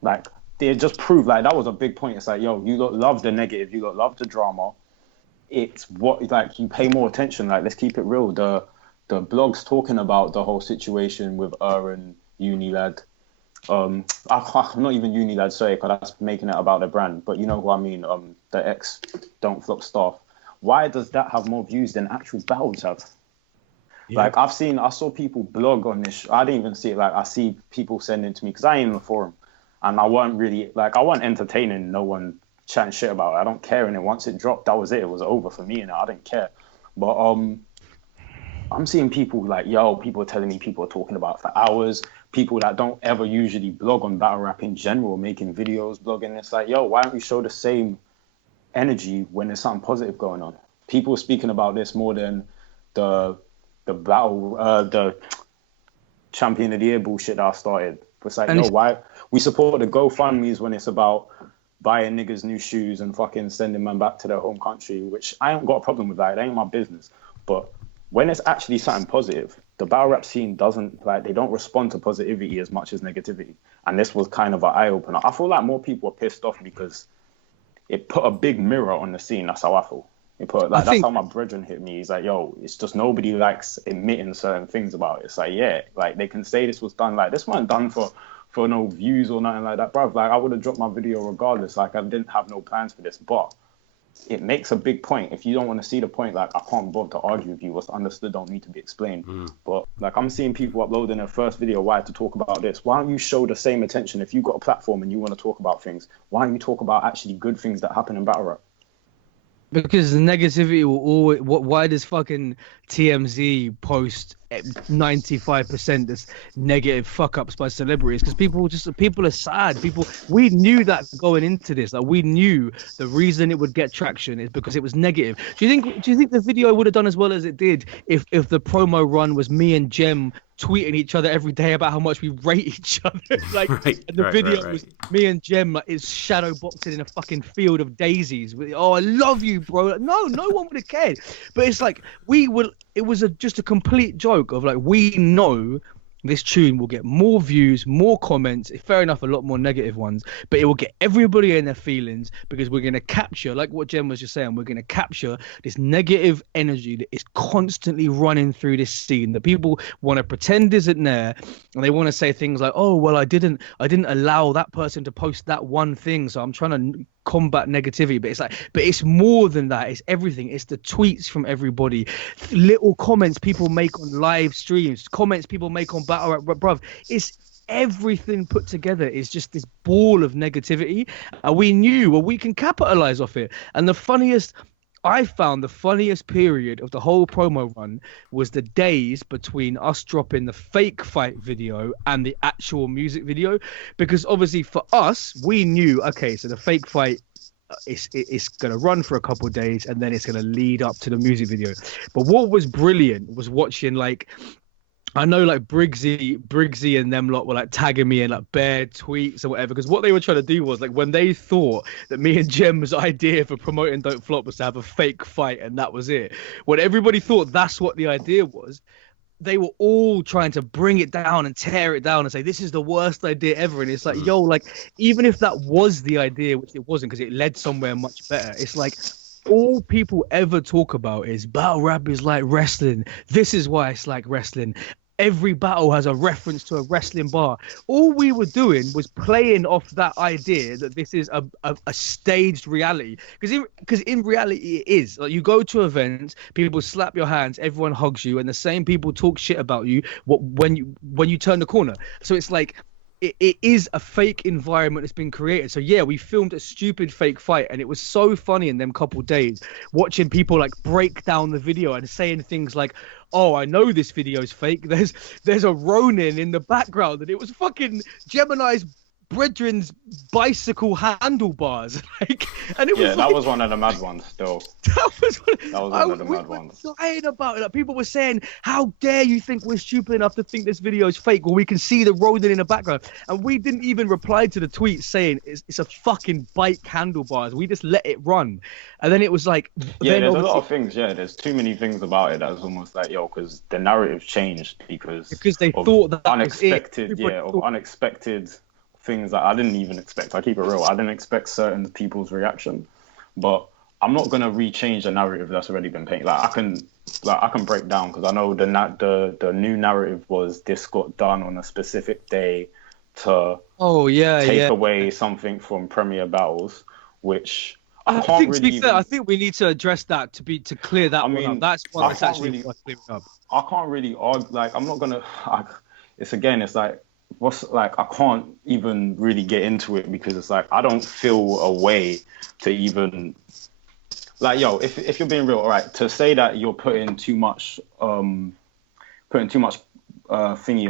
Like, they just proved, like, that was a big point. It's like, yo, you lot love the negative, you lot love the drama. It's what, like, you pay more attention. Like, let's keep it real. The blogs talking about the whole situation with and Unilad. I'm not even Unilad, sorry, because that's making it about the brand. But you know who I mean. The ex Don't Flop staff. Why does that have more views than actual battles have? Yeah. Like, I saw people blog on this. I didn't even see it. Like, I see people sending to me, because I ain't in the forum, and I wasn't entertaining no one chatting shit about it. I don't care. And then once it dropped, that was it. It was over for me, and I didn't care. But I'm seeing people like, yo, people are telling me people are talking about it for hours. People that don't ever usually blog on battle rap in general, making videos, blogging. It's like, yo, why don't we show the same energy when there's something positive going on? People are speaking about this more than the battle, the champion of the year bullshit that I started. It's like, yo, why we support the GoFundMe's when it's about buying niggas new shoes and fucking sending man back to their home country, which I ain't got a problem with that. It ain't my business. But when it's actually something positive, the battle rap scene they don't respond to positivity as much as negativity. And this was kind of an eye-opener. I feel like more people are pissed off because it put a big mirror on the scene. That's how I feel. That's how my brethren hit me. He's like, yo, it's just nobody likes admitting certain things about it. It's like, yeah, like, they can say this was done, like, this wasn't done for for no views or nothing like that, bruv. Like, I would have dropped my video regardless. Like, I didn't have no plans for this, but it makes a big point. If you don't want to see the point, like, I can't bother to argue with you. What's understood don't need to be explained. But like, I'm seeing people uploading their first video, why to talk about this? Why don't you show the same attention if you've got a platform and you want to talk about things? Why don't you talk about actually good things that happen in battle rap? Because the negativity will always. Why does fucking TMZ post 95% this negative fuck ups by celebrities? Because people are sad. We knew that going into this. Like, we knew the reason it would get traction is because it was negative. Do you think the video would have done as well as it did if the promo run was me and Gem tweeting each other every day about how much we rate each other? Like, and the video was me and Gem like is shadow boxing in a fucking field of daisies. Oh, I love you, bro. Like, no one would have cared. But it's like it was just a complete joke of like, we know this tune will get more views, more comments, fair enough, a lot more negative ones, but it will get everybody in their feelings because we're going to capture, like what Jen was just saying, we're going to capture this negative energy that is constantly running through this scene that people want to pretend isn't there, and they want to say things like, oh, well, I didn't allow that person to post that one thing, so I'm trying to combat negativity. But it's like, but it's more than that. It's everything. It's the tweets from everybody, little comments people make on live streams, comments people make on battle rap, bruv. It's everything put together. Is just this ball of negativity, and we knew, well, we can capitalize off it. And I found the funniest period of the whole promo run was the days between us dropping the fake fight video and the actual music video, because obviously for us, we knew, okay, so the fake fight it's going to run for a couple of days and then it's going to lead up to the music video. But what was brilliant was watching, like, I know like Briggsy and them lot were like tagging me in like bare tweets or whatever, because what they were trying to do was, like, when they thought that me and Jem's idea for promoting Don't Flop was to have a fake fight and that was it, when everybody thought that's what the idea was, they were all trying to bring it down and tear it down and say this is the worst idea ever. And it's like, yo, like, even if that was the idea, which it wasn't because it led somewhere much better, it's like, all people ever talk about is battle rap is like wrestling. This is why it's like wrestling. Every battle has a reference to a wrestling bar. All we were doing was playing off that idea that this is a staged reality. Because in reality it is. Like, you go to events, people slap your hands, everyone hugs you, and the same people talk shit about you when you turn the corner. So it's like, it is a fake environment that's been created. So yeah, we filmed a stupid fake fight, and it was so funny in them couple days watching people like break down the video and saying things like, oh, I know this video's fake. There's a Ronin in the background, and it was fucking Gemini's brethren's bicycle handlebars. Like, and it was that was one of the mad ones still. That was one of the mad ones. Dying about it. Like, people were saying, how dare you think we're stupid enough to think this video is fake when we can see the Ronin in the background? And we didn't even reply to the tweet saying it's a fucking bike handlebars. We just let it run. And then it was like, there's a lot of things. Yeah, there's too many things about it that was almost like, yo, because the narrative changed because they thought that unexpected, was it. Unexpected things that I didn't even expect. I keep it real. I didn't expect certain people's reaction, but I'm not gonna rechange the narrative that's already been painted. Like, I can break down, because I know the new narrative was this got done on a specific day to take away something from Premier Battles, which I think, to be fair, I think we need to address that to clear that one up. That's one that's actually worth clearing up. I can't really argue. Like, I'm not gonna. It's like. I can't even really get into it, because it's like, I don't feel a way to even, like, yo, if you're being real, all right, to say that you're putting too much thingy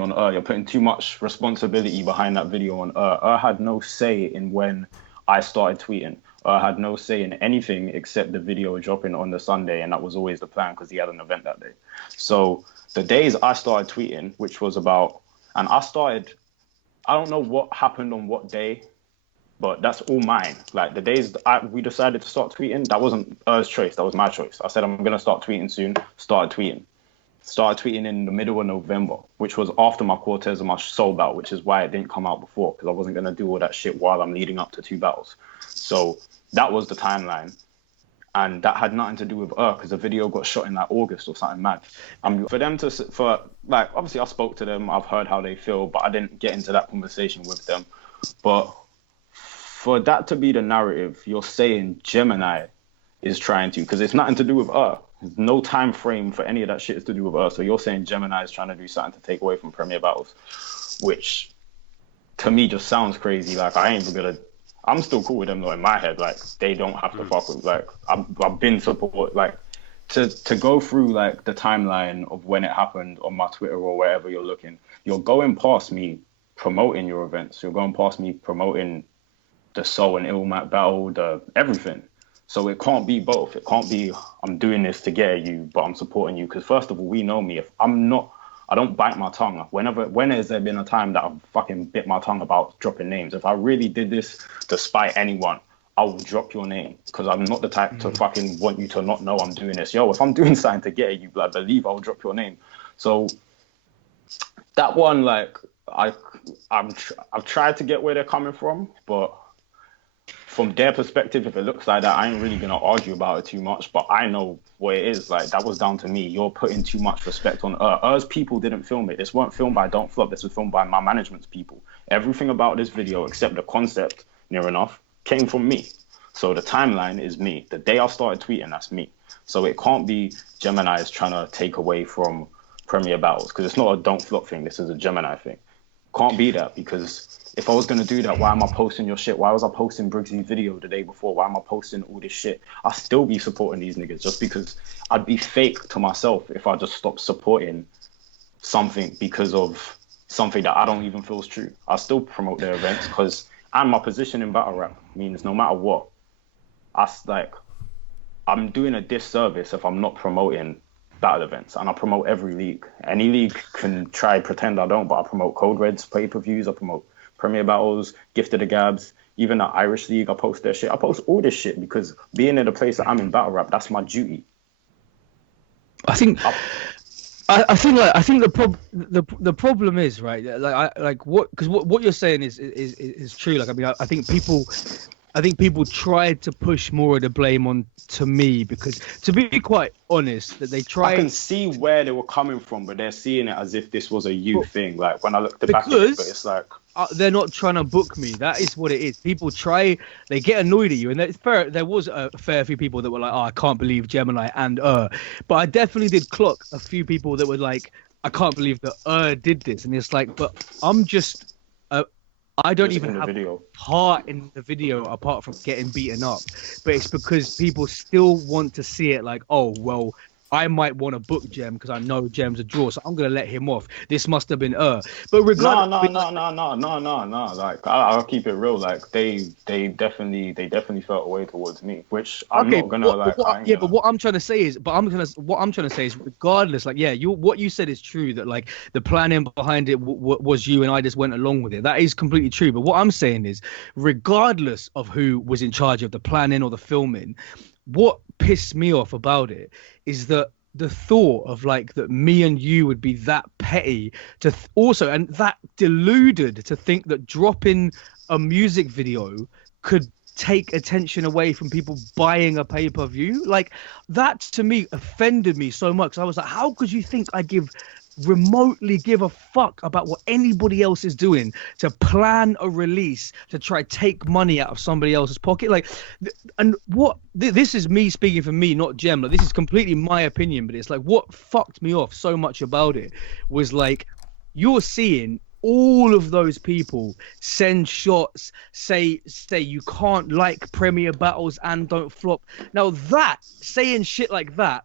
on you're putting too much responsibility behind that video on I had no say in when I started tweeting. I had no say in anything except the video dropping on the Sunday, and that was always the plan because he had an event that day. So the days I started tweeting, which was about, and I don't know what happened on what day, but that's all mine. Like, the days we decided to start tweeting, that wasn't Eurgh's choice, that was my choice. I said, I'm going to start tweeting soon, started tweeting in the middle of November, which was after my Cortez and my Soul battle, which is why it didn't come out before, because I wasn't going to do all that shit while I'm leading up to 2 battles. So that was the timeline. and that had nothing to do with her because the video got shot in like August or something mad. For them to, for like, obviously I spoke to them, I've heard how they feel, but I didn't get into that conversation with them. But for that to be the narrative, you're saying Gemini is trying to, because it's nothing to do with her. There's no time frame for any of that shit is to do with her. So you're saying Gemini is trying to do something to take away from Premier Battles, which to me just sounds crazy. Like, I ain't even gonna. I'm still cool with them though in my head. Like, they don't have to fuck with. Like, I've been support. Like, to go through like the timeline of when it happened on my Twitter or wherever you're looking, you're going past me promoting your events. You're going past me promoting the Soul and Ilmat battle, the everything. So it can't be both. It can't be I'm doing this to get at you, but I'm supporting you. Because first of all, we know me. If I'm not, I don't bite my tongue. When has there been a time that I've fucking bit my tongue about dropping names? If I really did this to spite anyone, I will drop your name. Because I'm not the type to fucking want you to not know I'm doing this. Yo, if I'm doing something to get at you, I believe I'll drop your name. So that one, like, I've tried to get where they're coming from, but from their perspective, if it looks like that, I ain't really gonna argue about it too much. But I know what it is. Like, that was down to me. You're putting too much respect on her. Hers people didn't film it. This weren't filmed by Don't Flop. This was filmed by my management's people. Everything about this video, except the concept, near enough, came from me. So the timeline is me. The day I started tweeting, that's me. So it can't be Gemini is trying to take away from Premier Battles, because it's not a Don't Flop thing. This is a Gemini thing. Can't be that, because if I was going to do that, why am I posting your shit? Why was I posting Briggsy's video the day before? Why am I posting all this shit? I'll still be supporting these niggas, just because I'd be fake to myself if I just stopped supporting something because of something that I don't even feel is true. I still promote their events, because my position in battle rap means no matter what, I'm doing a disservice if I'm not promoting battle events, and I promote every league. Any league can try pretend I don't, but I promote Code Reds pay-per-views, I promote Premier Battles, Gift of the Gabs, even the Irish League, I post their shit. I post all this shit because being in the place that I'm in battle rap, that's my duty. I think the problem is, right, what you're saying is true. Like, I mean, I think people tried to push more of the blame on to me, because, to be quite honest, that they tried. I can see where they were coming from, but they're seeing it as if this was a you thing. Like, when I looked back at it, but it's like, they're not trying to book me. That is what it is. People they get annoyed at you, and it's fair. There was a fair few people that were like, "Oh, I can't believe Gemini and but I definitely did clock a few people that were like, "I can't believe that did this," and it's like, but I'm just. I don't even have part in the video apart from getting beaten up, but it's because people still want to see it like, oh, well, I might want to book Gem because I know Gem's a draw, so I'm going to let him off. This must have been But regardless... No. Like, I'll keep it real. Like, they definitely felt away towards me, which I'm not going to, but what I'm trying to say is, regardless, like, yeah, what you said is true, that, like, the planning behind it was you and I just went along with it. That is completely true. But what I'm saying is, regardless of who was in charge of the planning or the filming, what pissed me off about it is that the thought of, like, that me and you would be that petty to also, and that deluded to think that dropping a music video could take attention away from people buying a pay-per-view. Like, that to me offended me so much. I was like, how could you think I remotely give a fuck about what anybody else is doing to plan a release to try take money out of somebody else's pocket? Like, and what this is me speaking for me, not Gem. Like, this is completely my opinion, but it's like, what fucked me off so much about it was, like, you're seeing all of those people send shots, say you can't like Premier Battles and Don't Flop. Now, that saying shit like that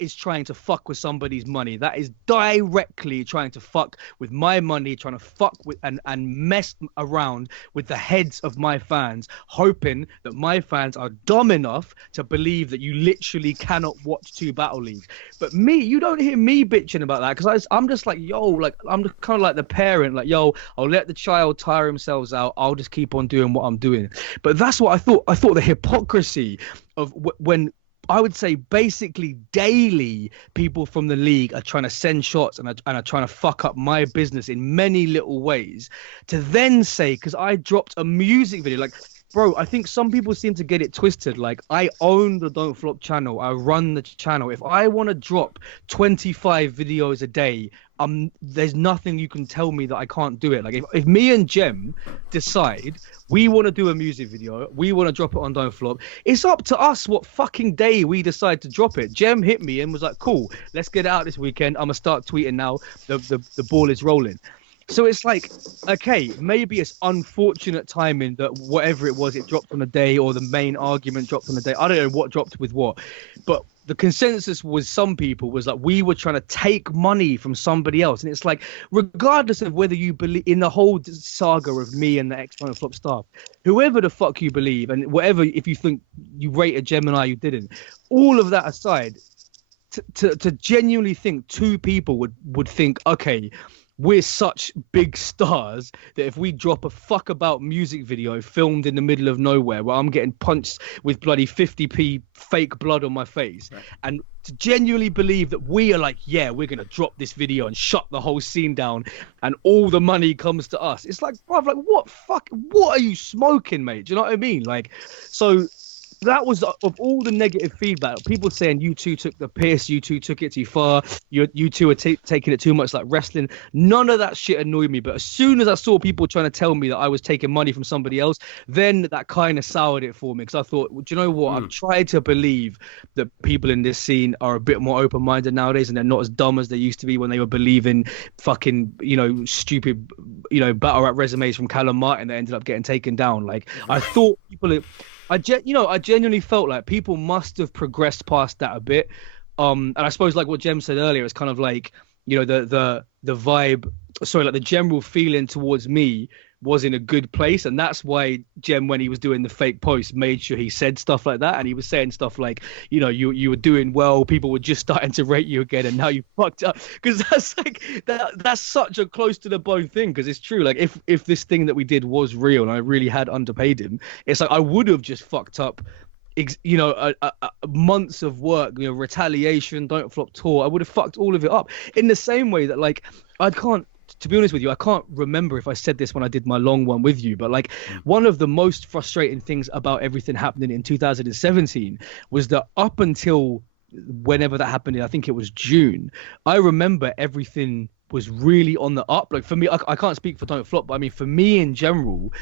is trying to fuck with somebody's money. That is directly trying to fuck with my money, trying to fuck with and mess around with the heads of my fans, hoping that my fans are dumb enough to believe that you literally cannot watch two battle leagues. But me, you don't hear me bitching about that, because I'm just like, yo, like, I'm kind of like the parent, like, yo, I'll let the child tire themselves out. I'll just keep on doing what I'm doing. But that's what I thought. I thought the hypocrisy of when I would say basically daily people from the league are trying to send shots and are trying to fuck up my business in many little ways, to then say, because I dropped a music video, like, bro, I think some people seem to get it twisted. Like, I own the Don't Flop channel. I run the channel. If I want to drop 25 videos a day, there's nothing you can tell me that I can't do it. Like, if me and Jem decide we want to do a music video, we want to drop it on Don't Flop, it's up to us what fucking day we decide to drop it. Jem hit me and was like, cool, let's get it out this weekend. I'm going to start tweeting now. The ball is rolling. So it's like, okay, maybe it's unfortunate timing that whatever it was, it dropped on a day, or the main argument dropped on a day. I don't know what dropped with what, but the consensus was some people was like we were trying to take money from somebody else. And it's like, regardless of whether you believe in the whole saga of me and the Don't Flop staff, whoever the fuck you believe, and whatever, if you think you rated Gemini, you didn't, all of that aside, to genuinely think two people would think, okay, we're such big stars that if we drop a fuck about music video filmed in the middle of nowhere where I'm getting punched with bloody 50p fake blood on my face, right, and to genuinely believe that we are like, yeah, we're going to drop this video and shut the whole scene down and all the money comes to us. It's like, bruv, like, what are you smoking, mate? Do you know what I mean? Like, so that was, of all the negative feedback, people saying you two took the piss, you two took it too far, you two are taking it too much like wrestling. None of that shit annoyed me. But as soon as I saw people trying to tell me that I was taking money from somebody else, then that kind of soured it for me, because I thought, well, do you know what? I've tried to believe that people in this scene are a bit more open-minded nowadays, and they're not as dumb as they used to be when they were believing fucking, stupid, battle rap resumes from Callum Martin that ended up getting taken down. Like, I thought people... I genuinely felt like people must have progressed past that a bit. And I suppose, like what Jem said earlier, it's kind of like, the vibe, like the general feeling towards me was in a good place. And that's why Jem, when he was doing the fake post, made sure he said stuff like that. And he was saying stuff like, you were doing well, people were just starting to rate you again, and now you fucked up. Because that's like, that's such a close to the bone thing, because it's true. Like, if this thing that we did was real and I really had underpaid him, it's like I would have just fucked up months of work, retaliation, Don't Flop tour. I would have fucked all of it up in the same way that, like, to be honest with you, I can't remember if I said this when I did my long one with you, but like one of the most frustrating things about everything happening in 2017 was that up until whenever that happened, I think it was June, I remember everything was really on the up. Like, for me, I can't speak for Don't Flop, but I mean, for me in general,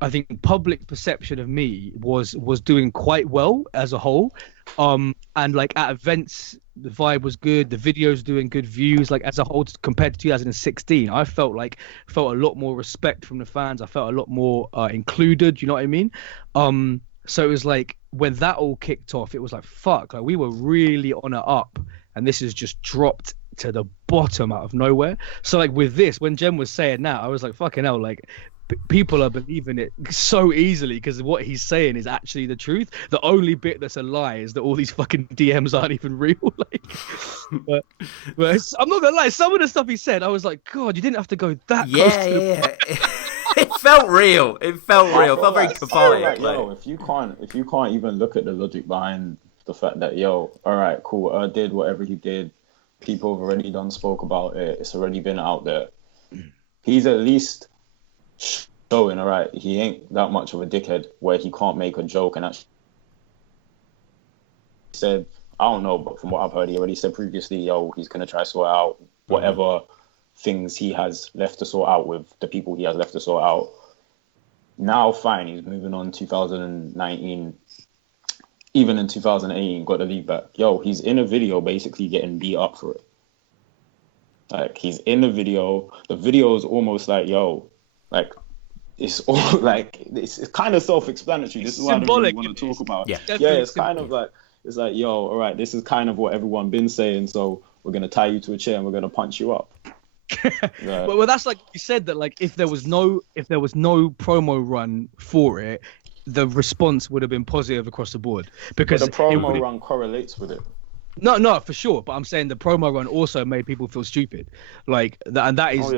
I think public perception of me was doing quite well as a whole. And like at events, the vibe was good. The videos doing good views. Like, as a whole, compared to 2016, I felt a lot more respect from the fans. I felt a lot more included. You know what I mean? So it was like, when that all kicked off, it was like, fuck, like we were really on an up, and this has just dropped to the bottom out of nowhere. So like with this, when Jem was saying that, I was like, fucking hell, like people are believing it so easily because what he's saying is actually the truth. The only bit that's a lie is that all these fucking DMs aren't even real. Like, but I'm not gonna lie, some of the stuff he said, I was like, God, you didn't have to go that close to the... It felt real. It felt real. It felt very cathartic. If you can't even look at the logic behind the fact that, all right, cool, did whatever he did, people have already spoke about it, it's already been out there. He's at least showing, all right, he ain't that much of a dickhead where he can't make a joke and actually said, I don't know, but from what I've heard, he already said previously, he's gonna try to sort out whatever things he has left to sort out with the people he has left to sort out. Now, fine, he's moving on 2019, even in 2018, got the lead back. He's in a video basically getting beat up for it. Like, he's in the video is almost like, like, it's all like, it's kind of self-explanatory. This is what I don't really want to talk about. Yeah, it's kind of like, it's like, all right, this is kind of what everyone been saying, so we're going to tie you to a chair and we're going to punch you up. Right. Well, that's like you said, that like if there was no promo run for it, the response would have been positive across the board, because the promo run correlates with it. No, for sure. But I'm saying the promo run also made people feel stupid, like that, and that is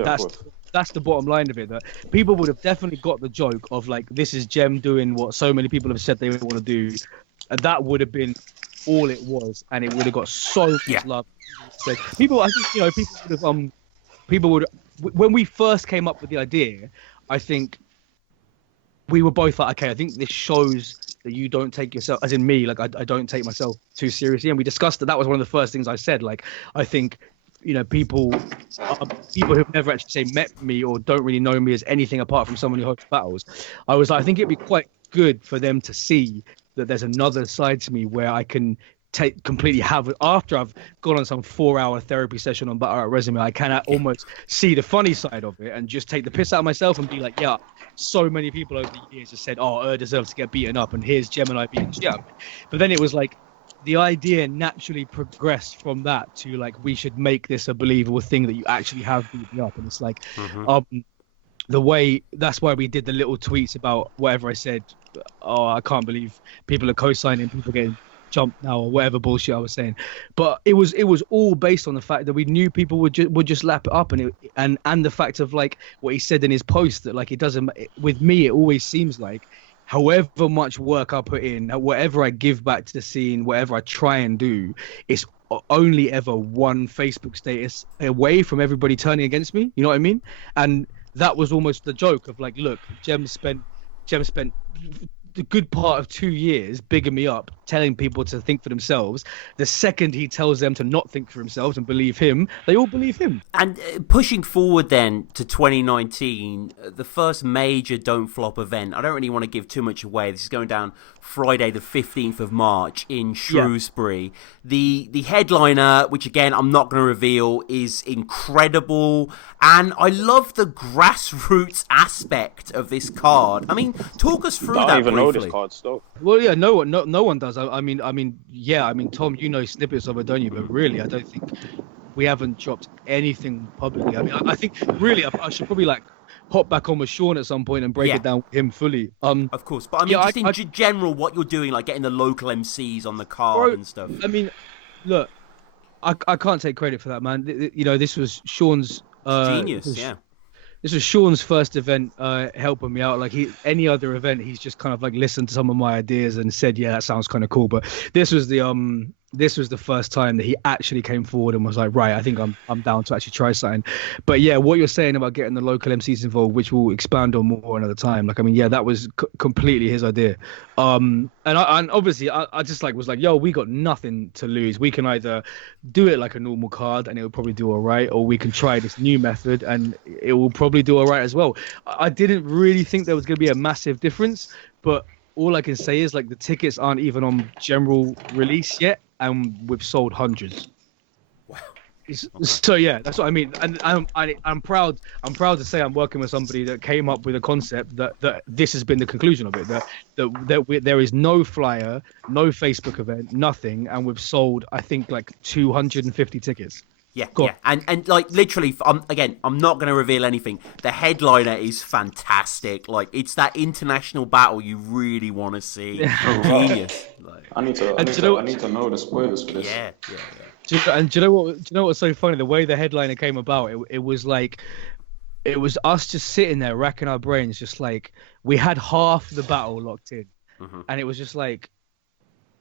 that's the bottom line of it. That people would have definitely got the joke of like, this is Jem doing what so many people have said they want to do, and that would have been all it was, and it would have got so much love. So people, I think people would have people would, when we first came up with the idea, I think we were both like, okay, I think this shows that you don't take yourself, as in me, like I don't take myself too seriously. And we discussed that. That was one of the first things I said. Like, I think, people who've never actually say met me or don't really know me as anything apart from someone who hosts battles. I was like, I think it'd be quite good for them to see that there's another side to me where I can completely have, after I've gone on some 4-hour therapy session on Battle Rap Resume, I can almost see the funny side of it and just take the piss out of myself and be like, yeah, so many people over the years have said, oh, deserves to get beaten up, and here's Gemini beating shit up. But then it was like, the idea naturally progressed from that to like, we should make this a believable thing that you actually have beaten up. And it's like, that's why we did the little tweets about whatever I said. Oh, I can't believe people are co-signing, people getting jumped now, or whatever bullshit I was saying. But it was all based on the fact that we knew people would just lap it up, and the fact of like what he said in his post, that like, it doesn't, with me, it always seems like however much work I put in, whatever I give back to the scene, whatever I try and do, it's only ever one Facebook status away from everybody turning against me. You know what I mean? And that was almost the joke of like, look, Jem spent the good part of 2 years bigging me up, telling people to think for themselves. The second he tells them to not think for themselves and believe him, they all believe him. And pushing forward then to 2019, the first major Don't Flop event, I don't really want to give too much away. This is going down Friday the 15th of March in Shrewsbury. Yeah. The headliner, which again I'm not going to reveal, is incredible. And I love the grassroots aspect of this card. I mean, talk us through that briefly. I don't even know this card still. Well, yeah, no one does. I mean, Tom, you know snippets of it, don't you? But really, I don't think we haven't dropped anything publicly. I mean, I think really I should probably like hop back on with Sean at some point and break it down with him fully. Of course, but I mean, just in general, what you're doing, like getting the local MCs on the card and stuff. I mean, look, I can't take credit for that, man. You know, this was Sean's genius. This was Sean's first event helping me out. Like any other event, he's just kind of like listened to some of my ideas and said, yeah, that sounds kind of cool. But this was the first time that he actually came forward and was like, right, I think I'm down to actually try something. But yeah, what you're saying about getting the local MCs involved, which we'll expand on more another time. Like, I mean, yeah, that was completely his idea. And obviously I just like was like, yo, we got nothing to lose. We can either do it like a normal card and it will probably do all right, or we can try this new method and it will probably do all right as well. I didn't really think there was going to be a massive difference, but all I can say is like the tickets aren't even on general release yet, and we've sold hundreds. Wow. So yeah, that's what I mean. And I'm proud to say I'm working with somebody that came up with a concept that this has been the conclusion of it. That there is no flyer, no Facebook event, nothing, and we've sold I think like 250 tickets. Yeah. And like literally, again, I'm not going to reveal anything. The headliner is fantastic. Like, it's that international battle you really want to see. Genius. Like, I need to know the spoilers for this. Yeah. And do you know what's so funny? The way the headliner came about, it was like, it was us just sitting there racking our brains, just like we had half the battle locked in, and it was just like,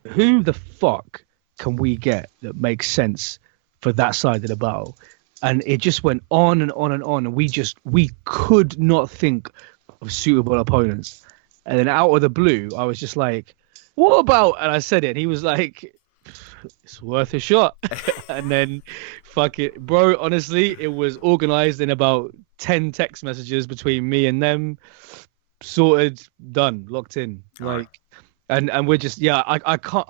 who the fuck can we get that makes sense for that side of the battle? And it just went on and on and on, and we could not think of suitable opponents. And then out of the blue, I was just like, what about, and I said it, and he was like, it's worth a shot. And then fuck it, bro, honestly, it was organized in about 10 text messages between me and them, sorted, done, locked in. Like, and we're just, I can't,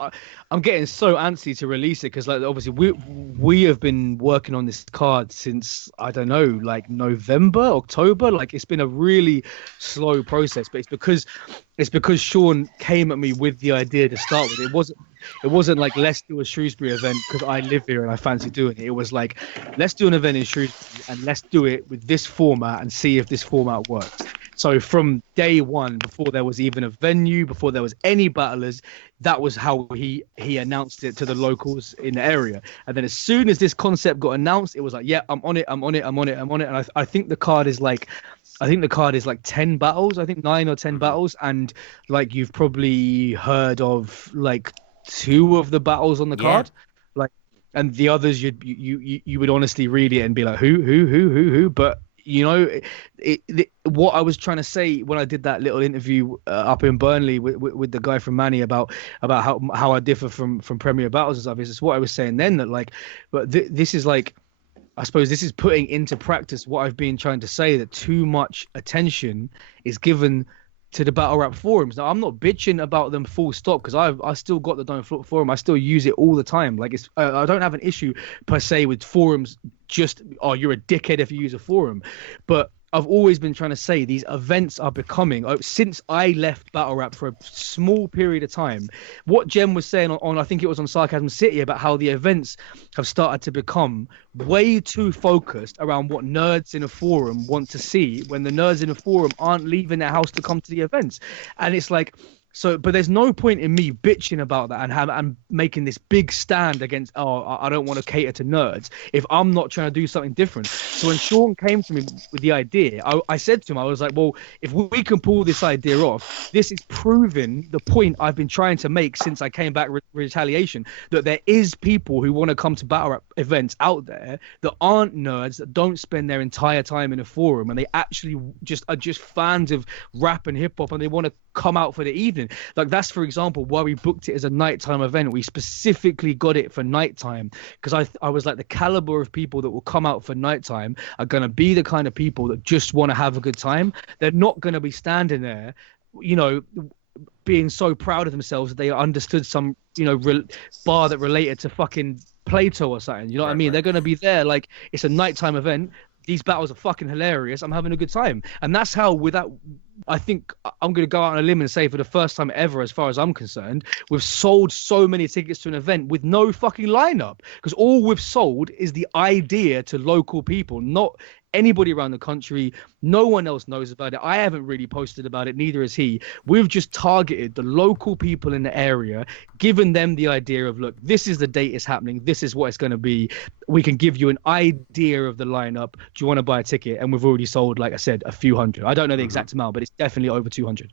I'm getting so antsy to release it because like obviously we have been working on this card since, I don't know, like November, October. Like, it's been a really slow process, but it's because Sean came at me with the idea to start with. It wasn't like, let's do a Shrewsbury event because I live here and I fancy doing it. It was like, let's do an event in Shrewsbury and let's do it with this format and see if this format works. So from day one, before there was even a venue, before there was any battlers, that was how he announced it to the locals in the area. And then as soon as this concept got announced, it was like, yeah, I'm on it. And I think the card is like 10 battles, I think 9 or 10 battles. And like, you've probably heard of like 2 of the battles on the card. Like, and the others, you would honestly read it and be like, who? But You know, what I was trying to say when I did that little interview up in Burnley with the guy from Manny about how I differ from Premier Battles and stuff, is what I was saying then, that like, but this is like, I suppose this is putting into practice what I've been trying to say, that too much attention is given to the battle rap forums. Now, I'm not bitching about them full stop, because I still got the Don't Flop forum. I still use it all the time. Like, it's I don't have an issue per se with forums. Just, oh, you're a dickhead if you use a forum, but I've always been trying to say these events are becoming, since I left battle rap for a small period of time, what Jem was saying on I think it was on Sarcasm City, about how the events have started to become way too focused around what nerds in a forum want to see, when the nerds in a forum aren't leaving their house to come to the events. And it's like, so, but there's no point in me bitching about that and making this big stand against, oh, I don't want to cater to nerds, if I'm not trying to do something different. So when Sean came to me with the idea, I said to him, I was like, well, if we can pull this idea off, this is proving the point I've been trying to make since I came back with Retaliation, that there is people who want to come to battle rap events out there that aren't nerds, that don't spend their entire time in a forum, and they actually are just fans of rap and hip hop, and they want to come out for the evening. Like, that's, for example, why we booked it as a nighttime event. We specifically got it for nighttime, because I was like, the caliber of people that will come out for nighttime are going to be the kind of people that just want to have a good time. They're not going to be standing there, you know, being so proud of themselves that they understood some, you know, bar that related to fucking Plato or something. You know what I mean? They're going to be there like, it's a nighttime event. These battles are fucking hilarious. I'm having a good time. And that's how, without, I think I'm going to go out on a limb and say, for the first time ever, as far as I'm concerned, we've sold so many tickets to an event with no fucking lineup. Because all we've sold is the idea to local people, not anybody around the country. No one else knows about it. I haven't really posted about it, neither has he. We've just targeted the local people in the area, given them the idea of, look, this is the date it's happening, this is what it's going to be. We can give you an idea of the lineup. Do you want to buy a ticket? And we've already sold, like I said, a few hundred. I don't know the exact amount, but it's definitely over 200.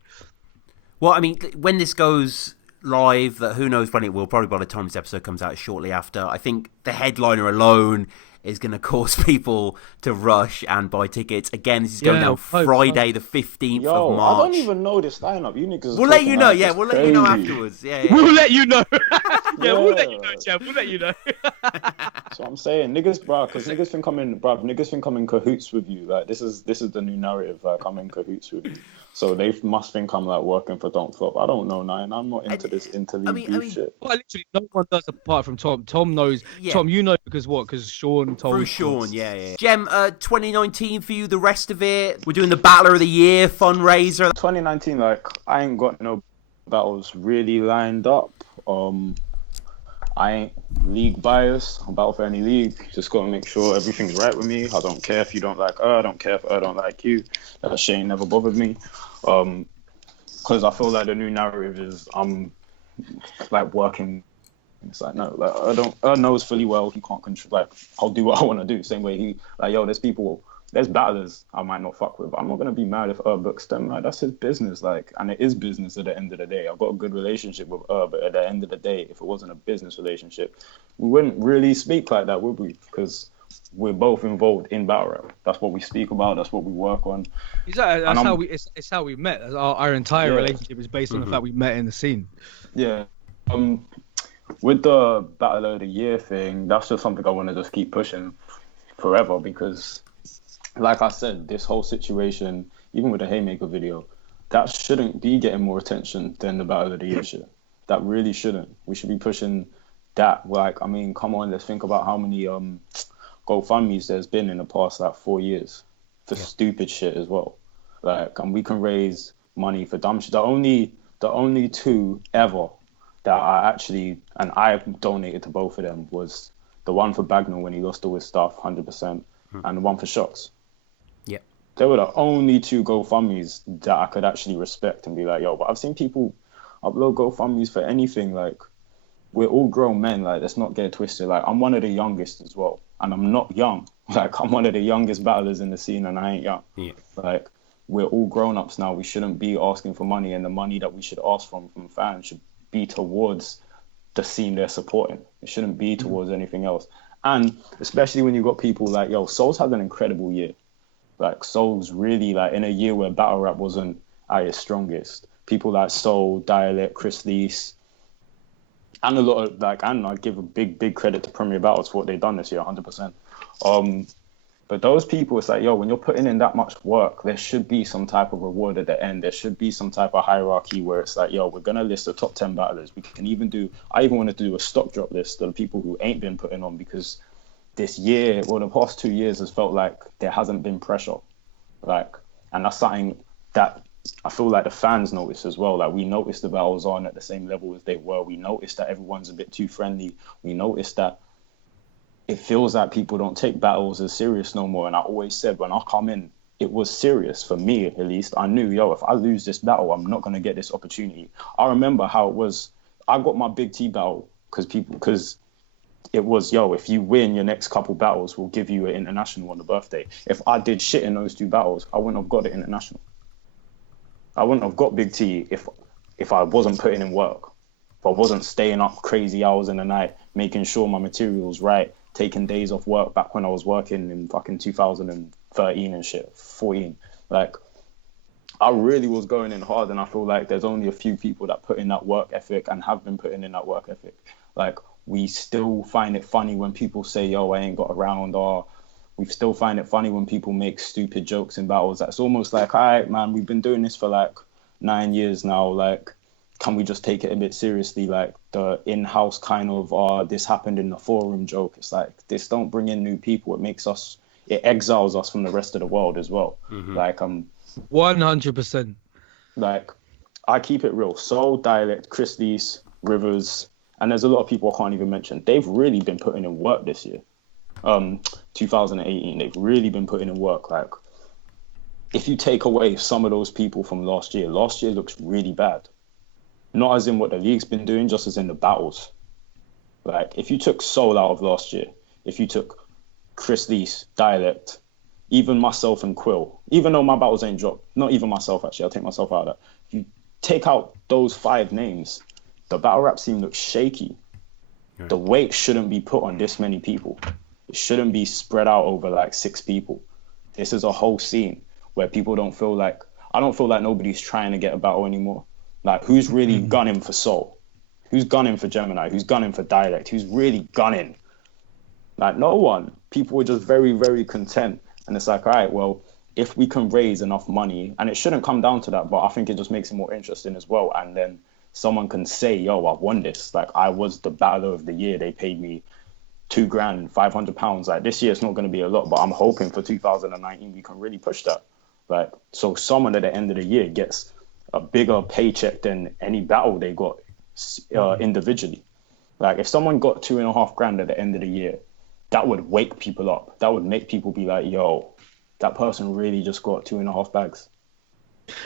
Well, I mean, when this goes live, who knows when it will, probably by the time this episode comes out shortly after, I think the headliner alone is going to cause people to rush and buy tickets. Again, this is going down Friday, the 15th of March. I don't even know this lineup. You niggas we'll let you know, yeah. We'll let you know afterwards. Yeah. We'll let you know. We'll let you know, Chad. We'll let you know. That's what I'm saying. Niggas, bro, because niggas think I'm in cahoots with you. Like, this is the new narrative. Like, I'm in cahoots with you. So they must think I'm like working for Don't Flop. I don't know, Nine. I'm not into this interleague shit. Well, literally, no one does apart from Tom. Tom knows. Yeah. Tom, you know, because what? Because Sean told me. Through Sean, yeah. Jem, 2019 for you, the rest of it. We're doing the Battler of the Year fundraiser. 2019, like, I ain't got no battles really lined up. I ain't league biased. I'm battle for any league. Just gotta make sure everything's right with me. I don't care if you don't like her. I don't care if I don't like you. That shit ain't never bothered me. Because I feel like the new narrative is I'm like working. It's like, no, like I knows fully well he can't control. Like, I'll do what I want to do. Same way he, like, yo, there's battlers I might not fuck with. I'm not gonna be mad if books them. Like, that's his business. Like, and it is business at the end of the day. I've got a good relationship with but at the end of the day, if it wasn't a business relationship, we wouldn't really speak like that, would we? Because we're both involved in battle rap. That's what we speak about. That's what we work on. Exactly. It's how we met. Our entire relationship is based on the fact we met in the scene. Yeah. With the Battle of the Year thing, that's just something I want to just keep pushing forever, because, like I said, this whole situation, even with the Haymaker video, that shouldn't be getting more attention than the Battle of the Year shit. That really shouldn't. We should be pushing that. Like, I mean, come on, let's think about how many GoFundMes there's been in the past, like, 4 years for stupid shit as well. Like, and we can raise money for dumb shit. The only two ever that I actually, and I donated to both of them, was the one for Bagnall when he lost all his stuff, 100%, and the one for Shocks. Yeah. They were the only two GoFundMes that I could actually respect and be like, yo, but I've seen people upload GoFundMes for anything. Like, we're all grown men, like, let's not get it twisted. Like, I'm one of the youngest as well, and I'm not young. Like, I'm one of the youngest battlers in the scene, and I ain't young. Yeah. Like, we're all grown-ups now. We shouldn't be asking for money, and the money that we should ask from fans should be towards the scene they're supporting. It shouldn't be towards anything else. And especially when you've got people like, yo, Soul's had an incredible year. Like Soul's really like in a year where battle rap wasn't at its strongest. People like Soul, Dialect, Chris Lees, and a lot of like, and I give a big credit to Premier Battles for what they've done this year, 100%. But those people, it's like, yo, when you're putting in that much work, there should be some type of reward at the end. There should be some type of hierarchy where it's like, yo, we're gonna list the top 10 battlers. We can even do. I even wanted to do a stock drop list of people who ain't been putting on, because this year, or the past 2 years, has felt like there hasn't been pressure. Like, and that's something that I feel like the fans notice as well. Like, we noticed the battles aren't at the same level as they were. We noticed that everyone's a bit too friendly. We noticed that it feels like people don't take battles as serious no more. And I always said when I come in, it was serious for me, at least. I knew, yo, if I lose this battle, I'm not going to get this opportunity. I remember how it was. I got my Big T battle because it was, yo, if you win your next couple battles, we'll give you an international on the birthday. If I did shit in those 2 battles, I wouldn't have got it international. I wouldn't have got Big T if I wasn't putting in work. If I wasn't staying up crazy hours in the night, making sure my material's right, taking days off work back when I was working in fucking 2013 and shit, 14. Like, I really was going in hard, and I feel like there's only a few people that put in that work ethic and have been putting in that work ethic. Like, we still find it funny when people say, yo, I ain't got around, or we still find it funny when people make stupid jokes in battles. That's almost like, all right, man, we've been doing this for like 9 years now. Like, can we just take it a bit seriously? Like, the in-house kind of, this happened in the forum joke. It's like, this don't bring in new people. It exiles us from the rest of the world as well. Mm-hmm. Like, 100%. Like, I keep it real. Soul, Dialect, Chris Lees, Rivers, and there's a lot of people I can't even mention. They've really been putting in work this year. 2018, they've really been putting in work. Like, if you take away some of those people from last year looks really bad. Not as in what the league's been doing, just as in the battles. Like, if you took Soul out of last year, if you took Chris Lees, Dialect, even myself and Quill, even though my battles ain't dropped, not even myself actually, I'll take myself out of that. If you take out those 5 names, the battle rap scene looks shaky. Right. The weight shouldn't be put on this many people. It shouldn't be spread out over like 6 people. This is a whole scene where people don't feel like, I don't feel like nobody's trying to get a battle anymore. Like, who's really gunning for Soul? Who's gunning for Gemini? Who's gunning for Dialect? Who's really gunning? Like, no one. People were just very, very content. And it's like, all right, well, if we can raise enough money, and it shouldn't come down to that, but I think it just makes it more interesting as well. And then someone can say, yo, I've won this. Like, I was the battler of the year. They paid me £2,000, £500. Like, this year it's not going to be a lot, but I'm hoping for 2019 we can really push that. Like, so someone at the end of the year gets a bigger paycheck than any battle they got individually. Like, if someone got $2,500 at the end of the year, that would wake people up. That would make people be like, yo, that person really just got 2.5 bags.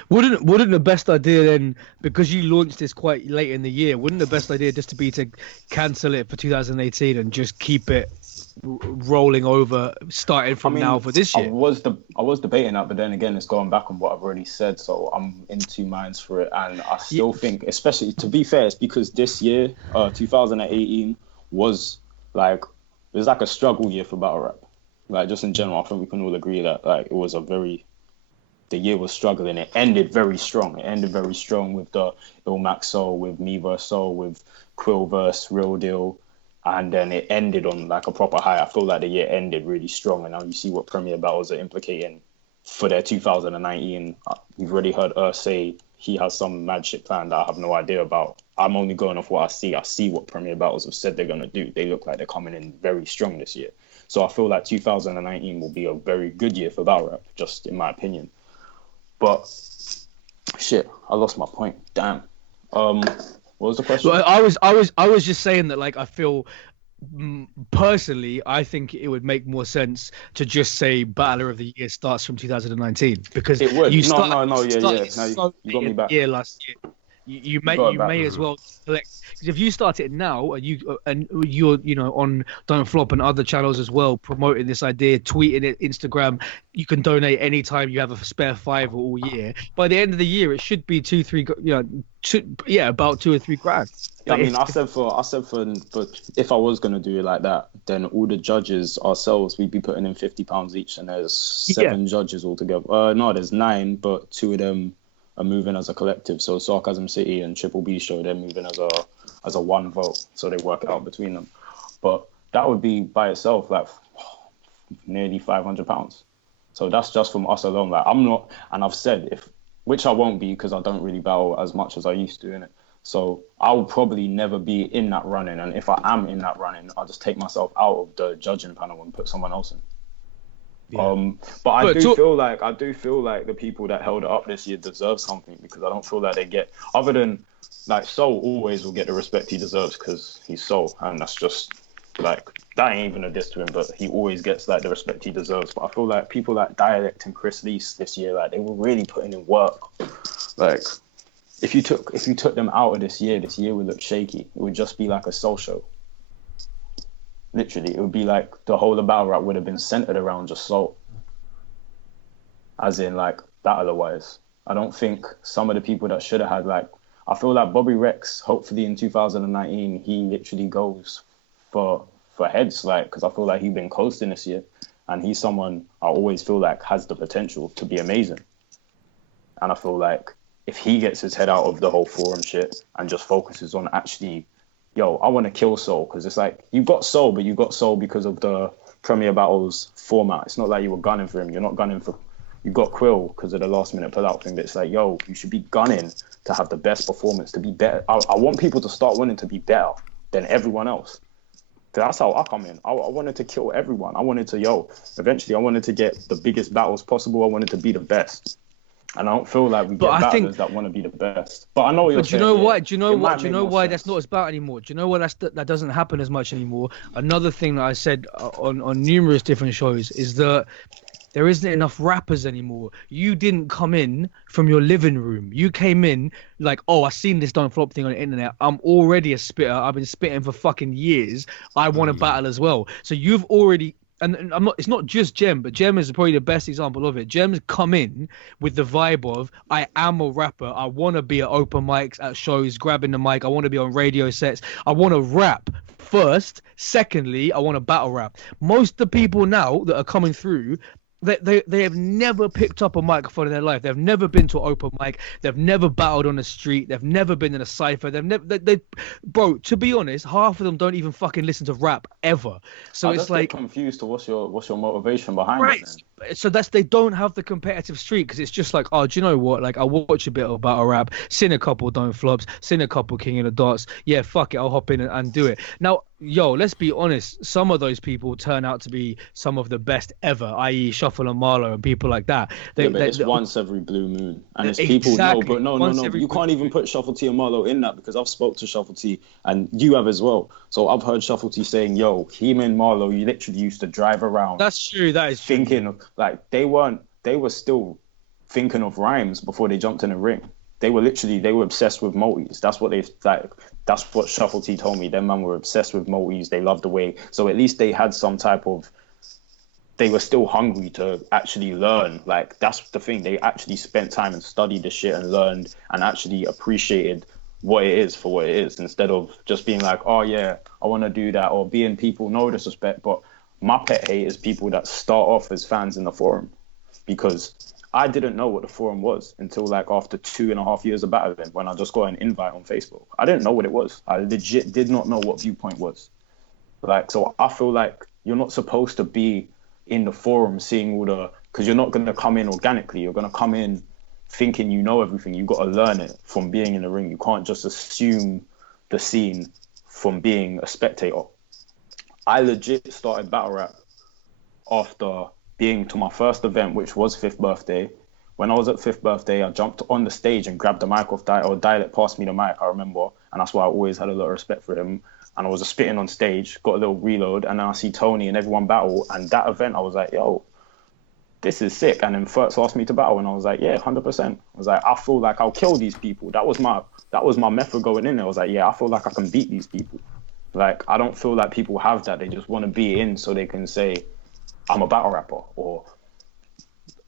Wouldn't the best idea then, because you launched this quite late in the year, wouldn't the best idea just to be to cancel it for 2018 and just keep it rolling over, starting from now for this year? I was debating that, but then again, it's going back on what I've already said, so I'm in 2 minds for it. And I still think, especially, to be fair, it's because this year, 2018, was like, it was like a struggle year for battle rap. Like, just in general, I think we can all agree that like it was the year was struggling. It ended very strong. It ended very strong with the Illmax Soul, with me vs Soul, with Quill vs Real Deal, and then it ended on like a proper high. I feel like the year ended really strong, and now you see what Premier Battles are implicating for their 2019. You've already heard Earth say he has some mad shit planned that I have no idea about. I'm only going off what I see. I see what Premier Battles have said they're going to do. They look like they're coming in very strong this year. So I feel like 2019 will be a very good year for battle rap, just in my opinion. But shit, I lost my point. Damn. What was the question? Well, I was just saying that, like, I feel personally, I think it would make more sense to just say Battler of the Year starts from 2019, because it would. you No, you got me back. year last year. You You got it you back. may as well collect, because if you start it now and you're on Don't Flop and other channels as well promoting this idea, tweeting it, Instagram, you can donate anytime you have a spare five all year. By the end of the year, it should be about 2 or 3 grand. Yeah, I Like mean, if, for if I was gonna do it like that, then all the judges ourselves, we'd be putting in £50 each, and there's yeah, 7 judges altogether. No, there's 9, but 2 of them are moving as a collective. So Sarcasm City and Triple B Show, they're moving as a one vote, so they work it out between them. But that would be by itself like nearly £500. So that's just from us alone. Like I'm not, and I've said which I won't be because I don't really battle as much as I used to in it. So I will probably never be in that running, and if I am in that running, I'll just take myself out of the judging panel and put someone else in. yeah. But I do feel like the people that held it up this year deserve something, because I don't feel like they get, other than like Soul always will get the respect he deserves because he's Soul, and that's just like, that ain't even a diss to him, but he always gets like the respect he deserves. But I feel like people like Dialect and Chris Lees this year, like they were really putting in work. Like if you took them out of this year would look shaky. It would just be like a Soul show. Literally, it would be like the whole of battle rap would have been centered around just Soul. As in, like, battler-wise. I don't think some of the people that should have had, like, I feel like Bobby Rex, hopefully in 2019, he literally goes for heads, like, because I feel like he's been coasting this year. And he's someone I always feel like has the potential to be amazing. And I feel like if he gets his head out of the whole forum shit and just focuses on actually, yo, I want to kill Soul, because it's like, you got Soul, but you got Soul because of the Premier Battles format. It's not like you were gunning for him. You're not gunning for... You got Quill because of the last minute pull-out thing, but it's like, yo, you should be gunning to have the best performance, to be better. I want people to start wanting to be better than everyone else. That's how I come in. I wanted to kill everyone. I wanted to, eventually I wanted to get the biggest battles possible. I wanted to be the best. And I don't feel like we get battlers that want to be the best. But I know what you're saying. Do you know what? Do you know what? Do Do you know why that's not as bad anymore? Do you know why that doesn't happen as much anymore? Another thing that I said on numerous different shows is that there isn't enough rappers anymore. You didn't come in from your living room. You came in like, oh, I seen this Don't Flop thing on the internet. I'm already a spitter. I've been spitting for fucking years. I want to battle as well. So you've already... And I'm not. It's not just Gem, but Gem is probably the best example of it. Gem's come in with the vibe of, I am a rapper. I want to be at open mics, at shows, grabbing the mic. I want to be on radio sets. I want to rap first. Secondly, I want to battle rap. Most of the people now that are coming through, they have never picked up a microphone in their life. They've never been to an open mic. They've never battled on the street. They've never been in a cypher. Bro, to be honest, half of them don't even fucking listen to rap ever. So I it's just like, get confused to what's your motivation behind right. it then? So they don't have the competitive streak, because it's just like, oh, do you know what? Like, I watch a bit of battle rap, seen a couple Don't Flops, seen a couple King of the Dots. Yeah, fuck it, I'll hop in and do it. Now, let's be honest. Some of those people turn out to be some of the best ever, i.e. Shuffle and Marlowe and people like that. It's once every blue moon, and it's people. No, you can't even put Shuffle T and Marlowe in that, because I've spoke to Shuffle T and you have as well. So I've heard Shuffle T saying, yo, him and Marlowe, you literally used to drive around. That's true. That is true. Thinking like they were still thinking of rhymes before they jumped in the ring. They were obsessed with multis. That's what Shuffle T told me. Them man were obsessed with multis. They loved the way. So at least they had some type of, they were still hungry to actually learn. Like, that's the thing. They actually spent time and studied the shit and learned and actually appreciated what it is for what it is, instead of just being like, oh yeah, I want to do that, or being people, no disrespect, but my pet hate is people that start off as fans in the forum, because I didn't know what the forum was until like after 2.5 years of battling, when I just got an invite on Facebook. I didn't know what it was. I legit did not know what Viewpoint was. Like, so I feel like you're not supposed to be in the forum seeing all the, because you're not going to come in organically. You're going to come in thinking you know everything. You got to learn it from being in the ring. You can't just assume the scene from being a spectator. I legit started battle rap after being to my first event, which was 5th birthday. When I was at 5th birthday, I jumped on the stage and grabbed the mic off Dialect passed me the mic, I remember. And that's why I always had a lot of respect for him. And I was just spitting on stage, got a little reload, and then I see Tony and everyone battle. And that event, I was like, yo, this is sick. And then Furtz asked me to battle, and I was like, yeah, 100%. I was like, I feel like I'll kill these people. That was my method going in there. I was like, yeah, I feel like I can beat these people. Like, I don't feel like people have that. They just want to be in so they can say, I'm a battle rapper, or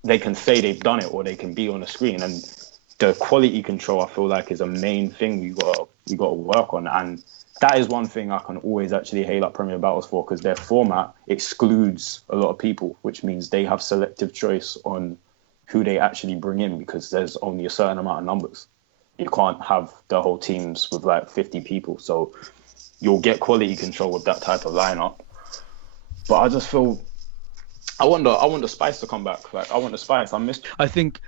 they can say they've done it, or they can be on the screen. And the quality control, I feel like, is a main thing we got to work on. And that is one thing I can always actually hail up Premier Battles for, because their format excludes a lot of people, which means they have selective choice on who they actually bring in, because there's only a certain amount of numbers. You can't have the whole teams with like 50 people. So you'll get quality control with that type of lineup. But I just feel, I want the spice to come back. Like, I want the spice. I think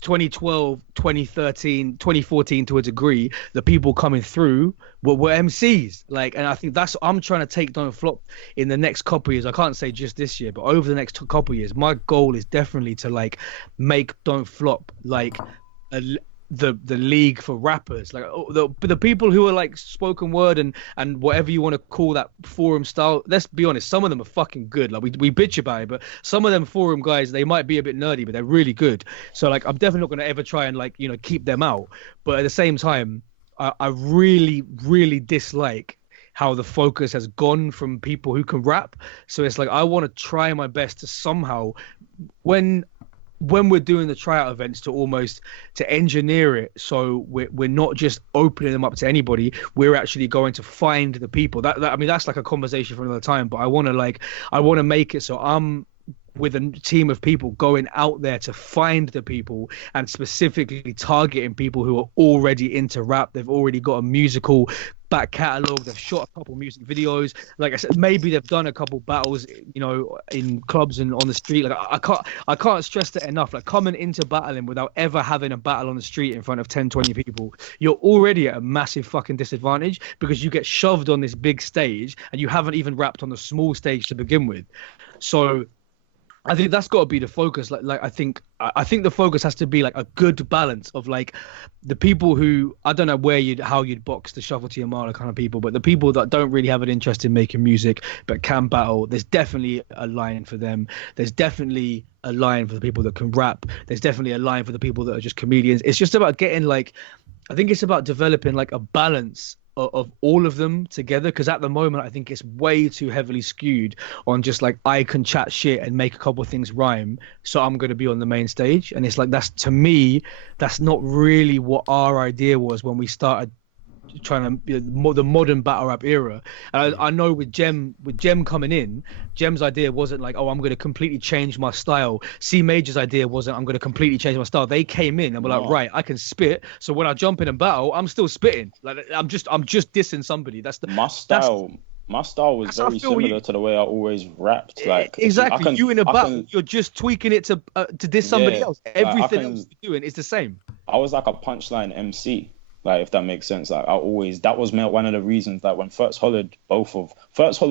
2012, 2013, 2014 to a degree, the people coming through were MCs. Like, and I think that's, I'm trying to take Don't Flop in the next couple of years. I can't say just this year, but over the next couple of years, my goal is definitely to like make Don't Flop like the league for rappers, like the people who are like spoken word and whatever you want to call that forum style. Let's be honest, some of them are fucking good. Like we bitch about it, but some of them forum guys, they might be a bit nerdy, but they're really good. So like, I'm definitely not going to ever try and like, you know, keep them out. But at the same time, I really dislike how the focus has gone from people who can rap. So it's like, I want to try my best to somehow, when we're doing the tryout events, to engineer it so we're not just opening them up to anybody. We're actually going to find the people. That I mean, that's like a conversation for another time. But I want to make it so I'm with a team of people going out there to find the people and specifically targeting people who are already into rap. They've already got a musical back catalogue. They've shot a couple music videos. Like I said, maybe they've done a couple battles, you know, in clubs and on the street. Like I can't stress that enough. Like, coming into battling without ever having a battle on the street in front of 10, 20 people, you're already at a massive fucking disadvantage, because you get shoved on this big stage and you haven't even rapped on the small stage to begin with. So I think that's got to be the focus. Like I think the focus has to be like a good balance of like the people who, I don't know how you'd box the Shuffle to Yamala kind of people, but the people that don't really have an interest in making music but can battle, there's definitely a line for them. There's definitely a line for the people that can rap. There's definitely a line for the people that are just comedians. It's just about getting like, I think it's about developing like a balance of all of them together, because at the moment I think it's way too heavily skewed on just like, I can chat shit and make a couple of things rhyme, so I'm going to be on the main stage. And it's like, that's, to me, that's not really what our idea was when we started trying to, the modern battle rap era. And I know with Gem coming in, Gem's idea wasn't like, oh, I'm going to completely change my style. C Major's idea wasn't, I'm going to completely change my style. They came in and were like, right, I can spit, so when I jump in and battle, I'm still spitting. Like, I'm just dissing somebody. That's the my style was very similar to the way I always rapped. Like, exactly, you in a battle, you're just tweaking it to diss somebody else. Everything else you're doing is the same. I was like a punchline MC. Like, if that makes sense. Like, that was one of the reasons that when Furtz hollered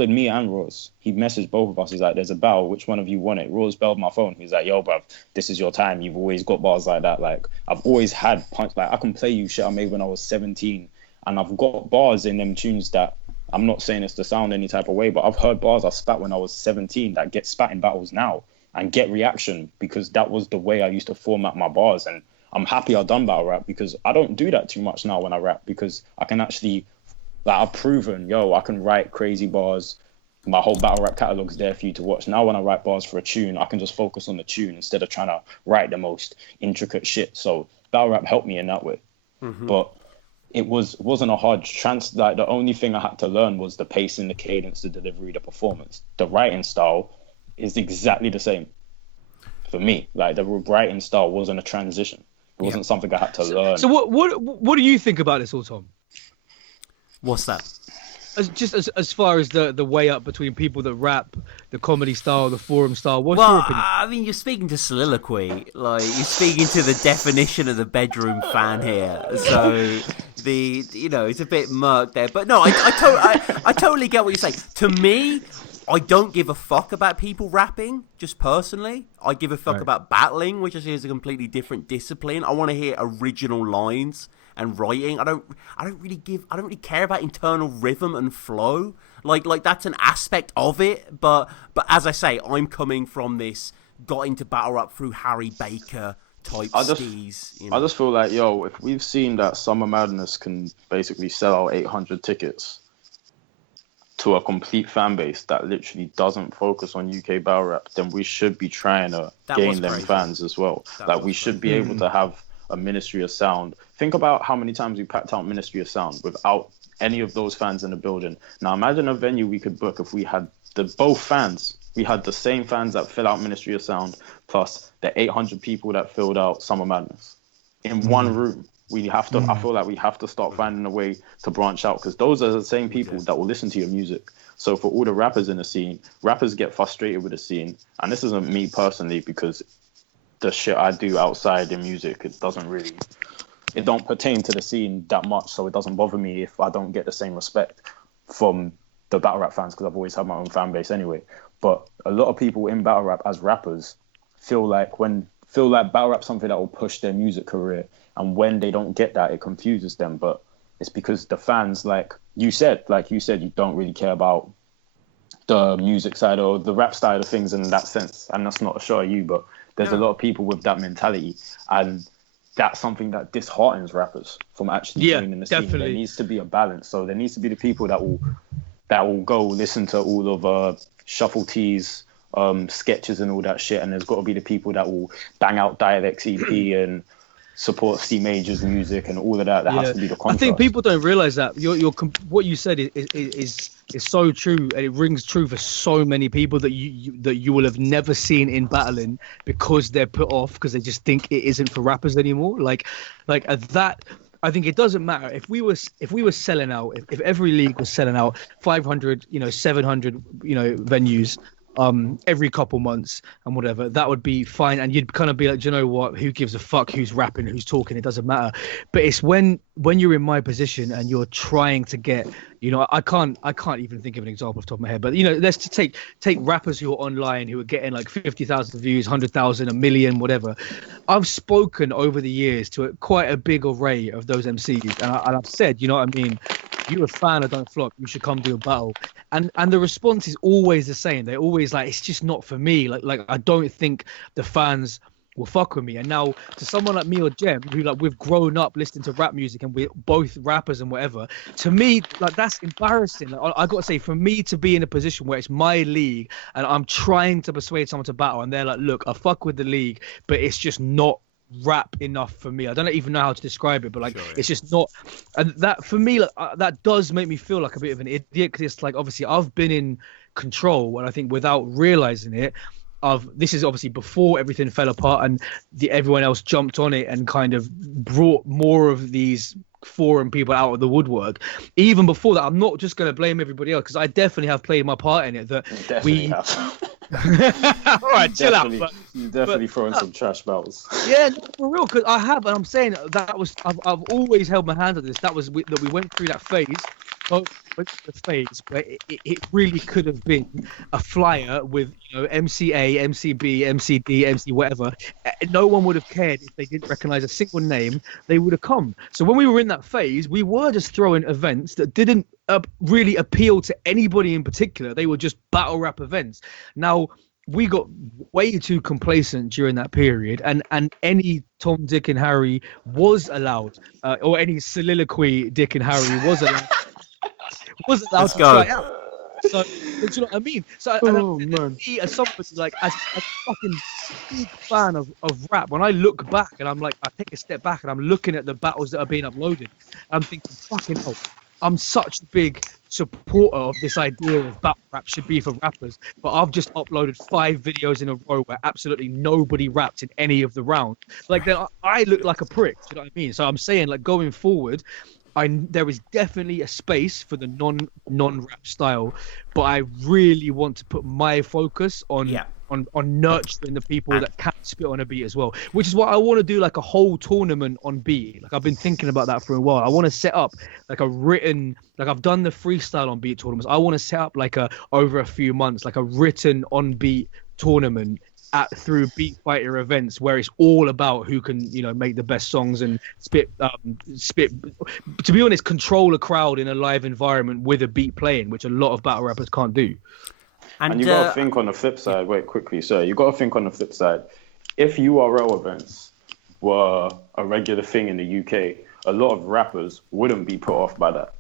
me and Rose, he messaged both of us. He's like, there's a battle, which one of you want it? Rose belled my phone. He's like, yo, bruv, this is your time. You've always got bars like that. Like, I've always had punch. Like, I can play you shit I made when I was 17. And I've got bars in them tunes that, I'm not saying it's to sound any type of way, but I've heard bars I spat when I was 17 that get spat in battles now and get reaction, because that was the way I used to format my bars. And I'm happy I've done battle rap, because I don't do that too much now when I rap, because I can actually, like, I've proven, I can write crazy bars. My whole battle rap catalog's there for you to watch. Now when I write bars for a tune, I can just focus on the tune instead of trying to write the most intricate shit. So battle rap helped me in that way. Mm-hmm. But it wasn't a hard like, the only thing I had to learn was the pacing, the cadence, the delivery, the performance. The writing style is exactly the same for me. Like, the writing style wasn't a transition. It wasn't something I had to learn. So what do you think about this all, Tom? What's that? As far as the way up between people that rap, the comedy style, the forum style, what's your opinion? I mean, you're speaking to soliloquy. Like, you're speaking to the definition of the bedroom fan here. So it's a bit murk there. But no, I totally get what you're saying. To me, I don't give a fuck about people rapping, just personally. I give a fuck about battling, which I see is a completely different discipline. I want to hear original lines and writing. I don't really care about internal rhythm and flow. Like that's an aspect of it, but as I say, I'm coming from this got into battle rap through Harry Baker type I just- steez. I just feel like, yo, if we've seen that Summer Madness can basically sell out 800 tickets to a complete fan base that literally doesn't focus on UK battle rap, then we should be trying to gain them crazy. fans as well. That We was should be able to have a Ministry of Sound. Think about how many times we packed out Ministry of Sound without any of those fans in the building. Now imagine a venue we could book if we had both fans. We had the same fans that fill out Ministry of Sound plus the 800 people that filled out Summer Madness in one room. We have to. I feel like we have to start finding a way to branch out, because those are the same people that will listen to your music. So for all the rappers in the scene, rappers get frustrated with the scene, and this isn't me personally, because the shit I do outside in music, it don't pertain to the scene that much, so it doesn't bother me if I don't get the same respect from the battle rap fans, because I've always had my own fan base anyway. But a lot of people in battle rap as rappers feel like battle rap's something that will push their music career, and when they don't get that, it confuses them. But it's because the fans, like you said, you don't really care about the music side or the rap side of things in that sense. And that's not a shot at you, but there's a lot of people with that mentality, and that's something that disheartens rappers from actually joining the scene. Definitely. There needs to be a balance. So there needs to be the people that will go listen to all of Shuffle T's sketches and all that shit, and there's got to be the people that will bang out Dialect's EP and support C Major's music and all of that. That has to be the contrast. I think people don't realize that what you said is so true, and it rings true for so many people that you will have never seen in battling, because they're put off because they just think it isn't for rappers anymore. Like that. I think it doesn't matter if we were selling out, if every league was selling out 500, 700, venues every couple months and whatever, that would be fine, and you'd kind of be like, do you know what, who gives a fuck who's rapping, who's talking, it doesn't matter. But it's when you're in my position and you're trying to get, I can't even think of an example off the top of my head, but let's just take rappers who are online who are getting like 50,000 views, 100,000, a million, whatever. I've spoken over the years to quite a big array of those MCs, and I've said, you know what I mean, you're a fan of Don't Flop, you should come do a battle. And the response is always the same. They're always like, it's just not for me. Like I don't think the fans will fuck with me. And now to someone like me or Gem, who like we've grown up listening to rap music and we're both rappers and whatever, to me, like that's embarrassing. Like, I got to say, for me to be in a position where it's my league and I'm trying to persuade someone to battle and they're like, look, I fuck with the league, but it's just not rap enough for me. I don't even know how to describe it, but like it's just not. And that for me, like, that does make me feel like a bit of an idiot, because it's like, obviously I've been in control, and I think without realizing it, this is obviously before everything fell apart and everyone else jumped on it and kind of brought more of these forum people out of the woodwork. Even before that, I'm not just going to blame everybody else, because I definitely have played my part in it. That Definitely have. All right, chill out. You definitely throwing some trash battles. Yeah, for real, because I have, and I'm saying that was I've always held my hand on this. That was that we went through that phase. Went through the phase where it really could have been a flyer with MCA, MCB, MCD, MC whatever. No one would have cared if they didn't recognize a single name. They would have come. So when we were in that phase, we were just throwing events that didn't really appeal to anybody in particular. They were just battle rap events. Now, we got way too complacent during that period, and any Tom, Dick, and Harry was allowed, or any soliloquy Dick and Harry was allowed to try out. So, do you know what I mean? So, me as somebody like as a fucking big fan of rap, when I look back and I'm like, I take a step back and I'm looking at the battles that are being uploaded, I'm thinking, fucking hell, I'm such a big supporter of this idea of battle rap should be for rappers, but I've just uploaded 5 videos in a row where absolutely nobody rapped in any of the rounds. Like, then I look like a prick. Do you know what I mean? So I'm saying, like, going forward, there is definitely a space for the non-rap style, but I really want to put my focus on nurturing the people that can spit on a beat as well, which is why I want to do like a whole tournament on beat. Like, I've been thinking about that for a while. I want to set up like a written, like I've done the freestyle on beat tournaments. I want to set up like over a few months, like a written on beat tournament through beat fighter events where it's all about who can make the best songs and spit, to be honest, control a crowd in a live environment with a beat playing, which a lot of battle rappers can't do. And you got to think on the flip side. Wait, quickly, sir. You got to think on the flip side. If URL events were a regular thing in the UK, a lot of rappers wouldn't be put off by that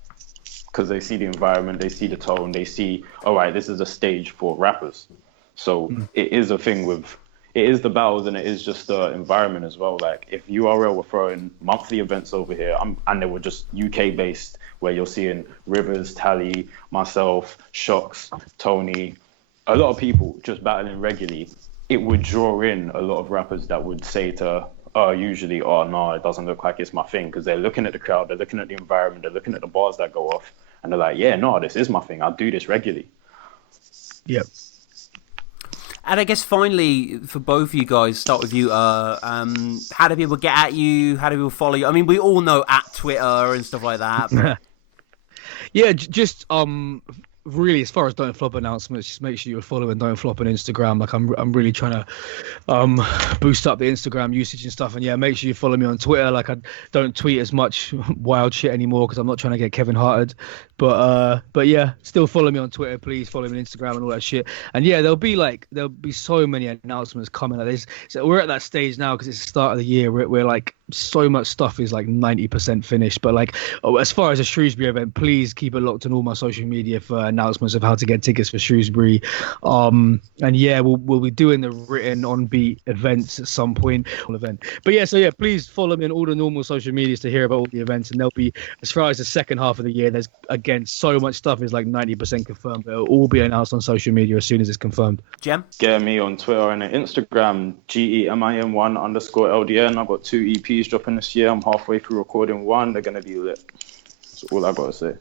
because they see the environment, they see the tone, they see, all right, this is a stage for rappers. So it is a thing with, it is the battles and it is just the environment as well. Like if URL were throwing monthly events over here and they were just UK based, where you're seeing Rivers, Tally, myself, Shocks, Tony, a lot of people just battling regularly, it would draw in a lot of rappers that would say to usually, no, it doesn't look like it's my thing, because they're looking at the crowd, they're looking at the environment, they're looking at the bars that go off, and they're like, yeah, no, this is my thing. I'll do this regularly. Yep. And I guess finally, for both of you guys, start with you. How do people get at you? How do people follow you? I mean, we all know at Twitter and stuff like that. But... yeah, just really, as far as Don't Flop announcements, just make sure you're following Don't Flop on Instagram. Like I'm really trying to boost up the Instagram usage and stuff. And yeah, make sure you follow me on Twitter. Like I don't tweet as much wild shit anymore because I'm not trying to get Kevin Harted. But yeah, still follow me on Twitter, please. Follow me on Instagram and all that shit. And yeah, there'll be so many announcements coming like this. So we're at that stage now because it's the start of the year. We're like so much stuff is like 90% finished. But like as far as a Shrewsbury event, please keep it locked on all my social media for announcements of how to get tickets for Shrewsbury. And yeah, we'll be doing the written on beat events at some point. But yeah, so yeah, please follow me on all the normal social medias to hear about all the events. And there'll be, as far as the second half of the year, there's again so much stuff is like 90% confirmed. It'll all be announced on social media as soon as it's confirmed. Gem? Get me on Twitter and Instagram, GEMIN1_LDN. I've got 2 EPs dropping this year. I'm halfway through recording one. They're going to be lit. That's all I got to say.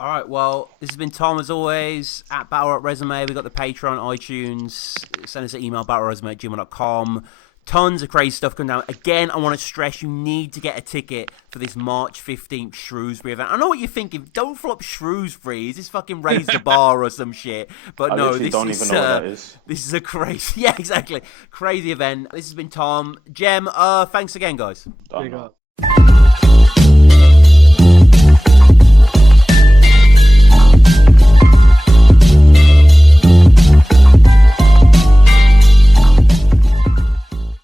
All right, well, this has been Tom, as always, at battlerapresume. We've got the Patreon, iTunes. Send us an email, battlerapresume@gmail.com. Tons of crazy stuff coming down. Again, I want to stress you need to get a ticket for this March 15th Shrewsbury event. I know what you're thinking. Don't flop Shrewsbury. Is this fucking Raise the Bar or some shit? But I no, this don't is, even know what that is. This is a crazy, yeah, exactly. Crazy event. This has been Tom. Jem, thanks again, guys. Done.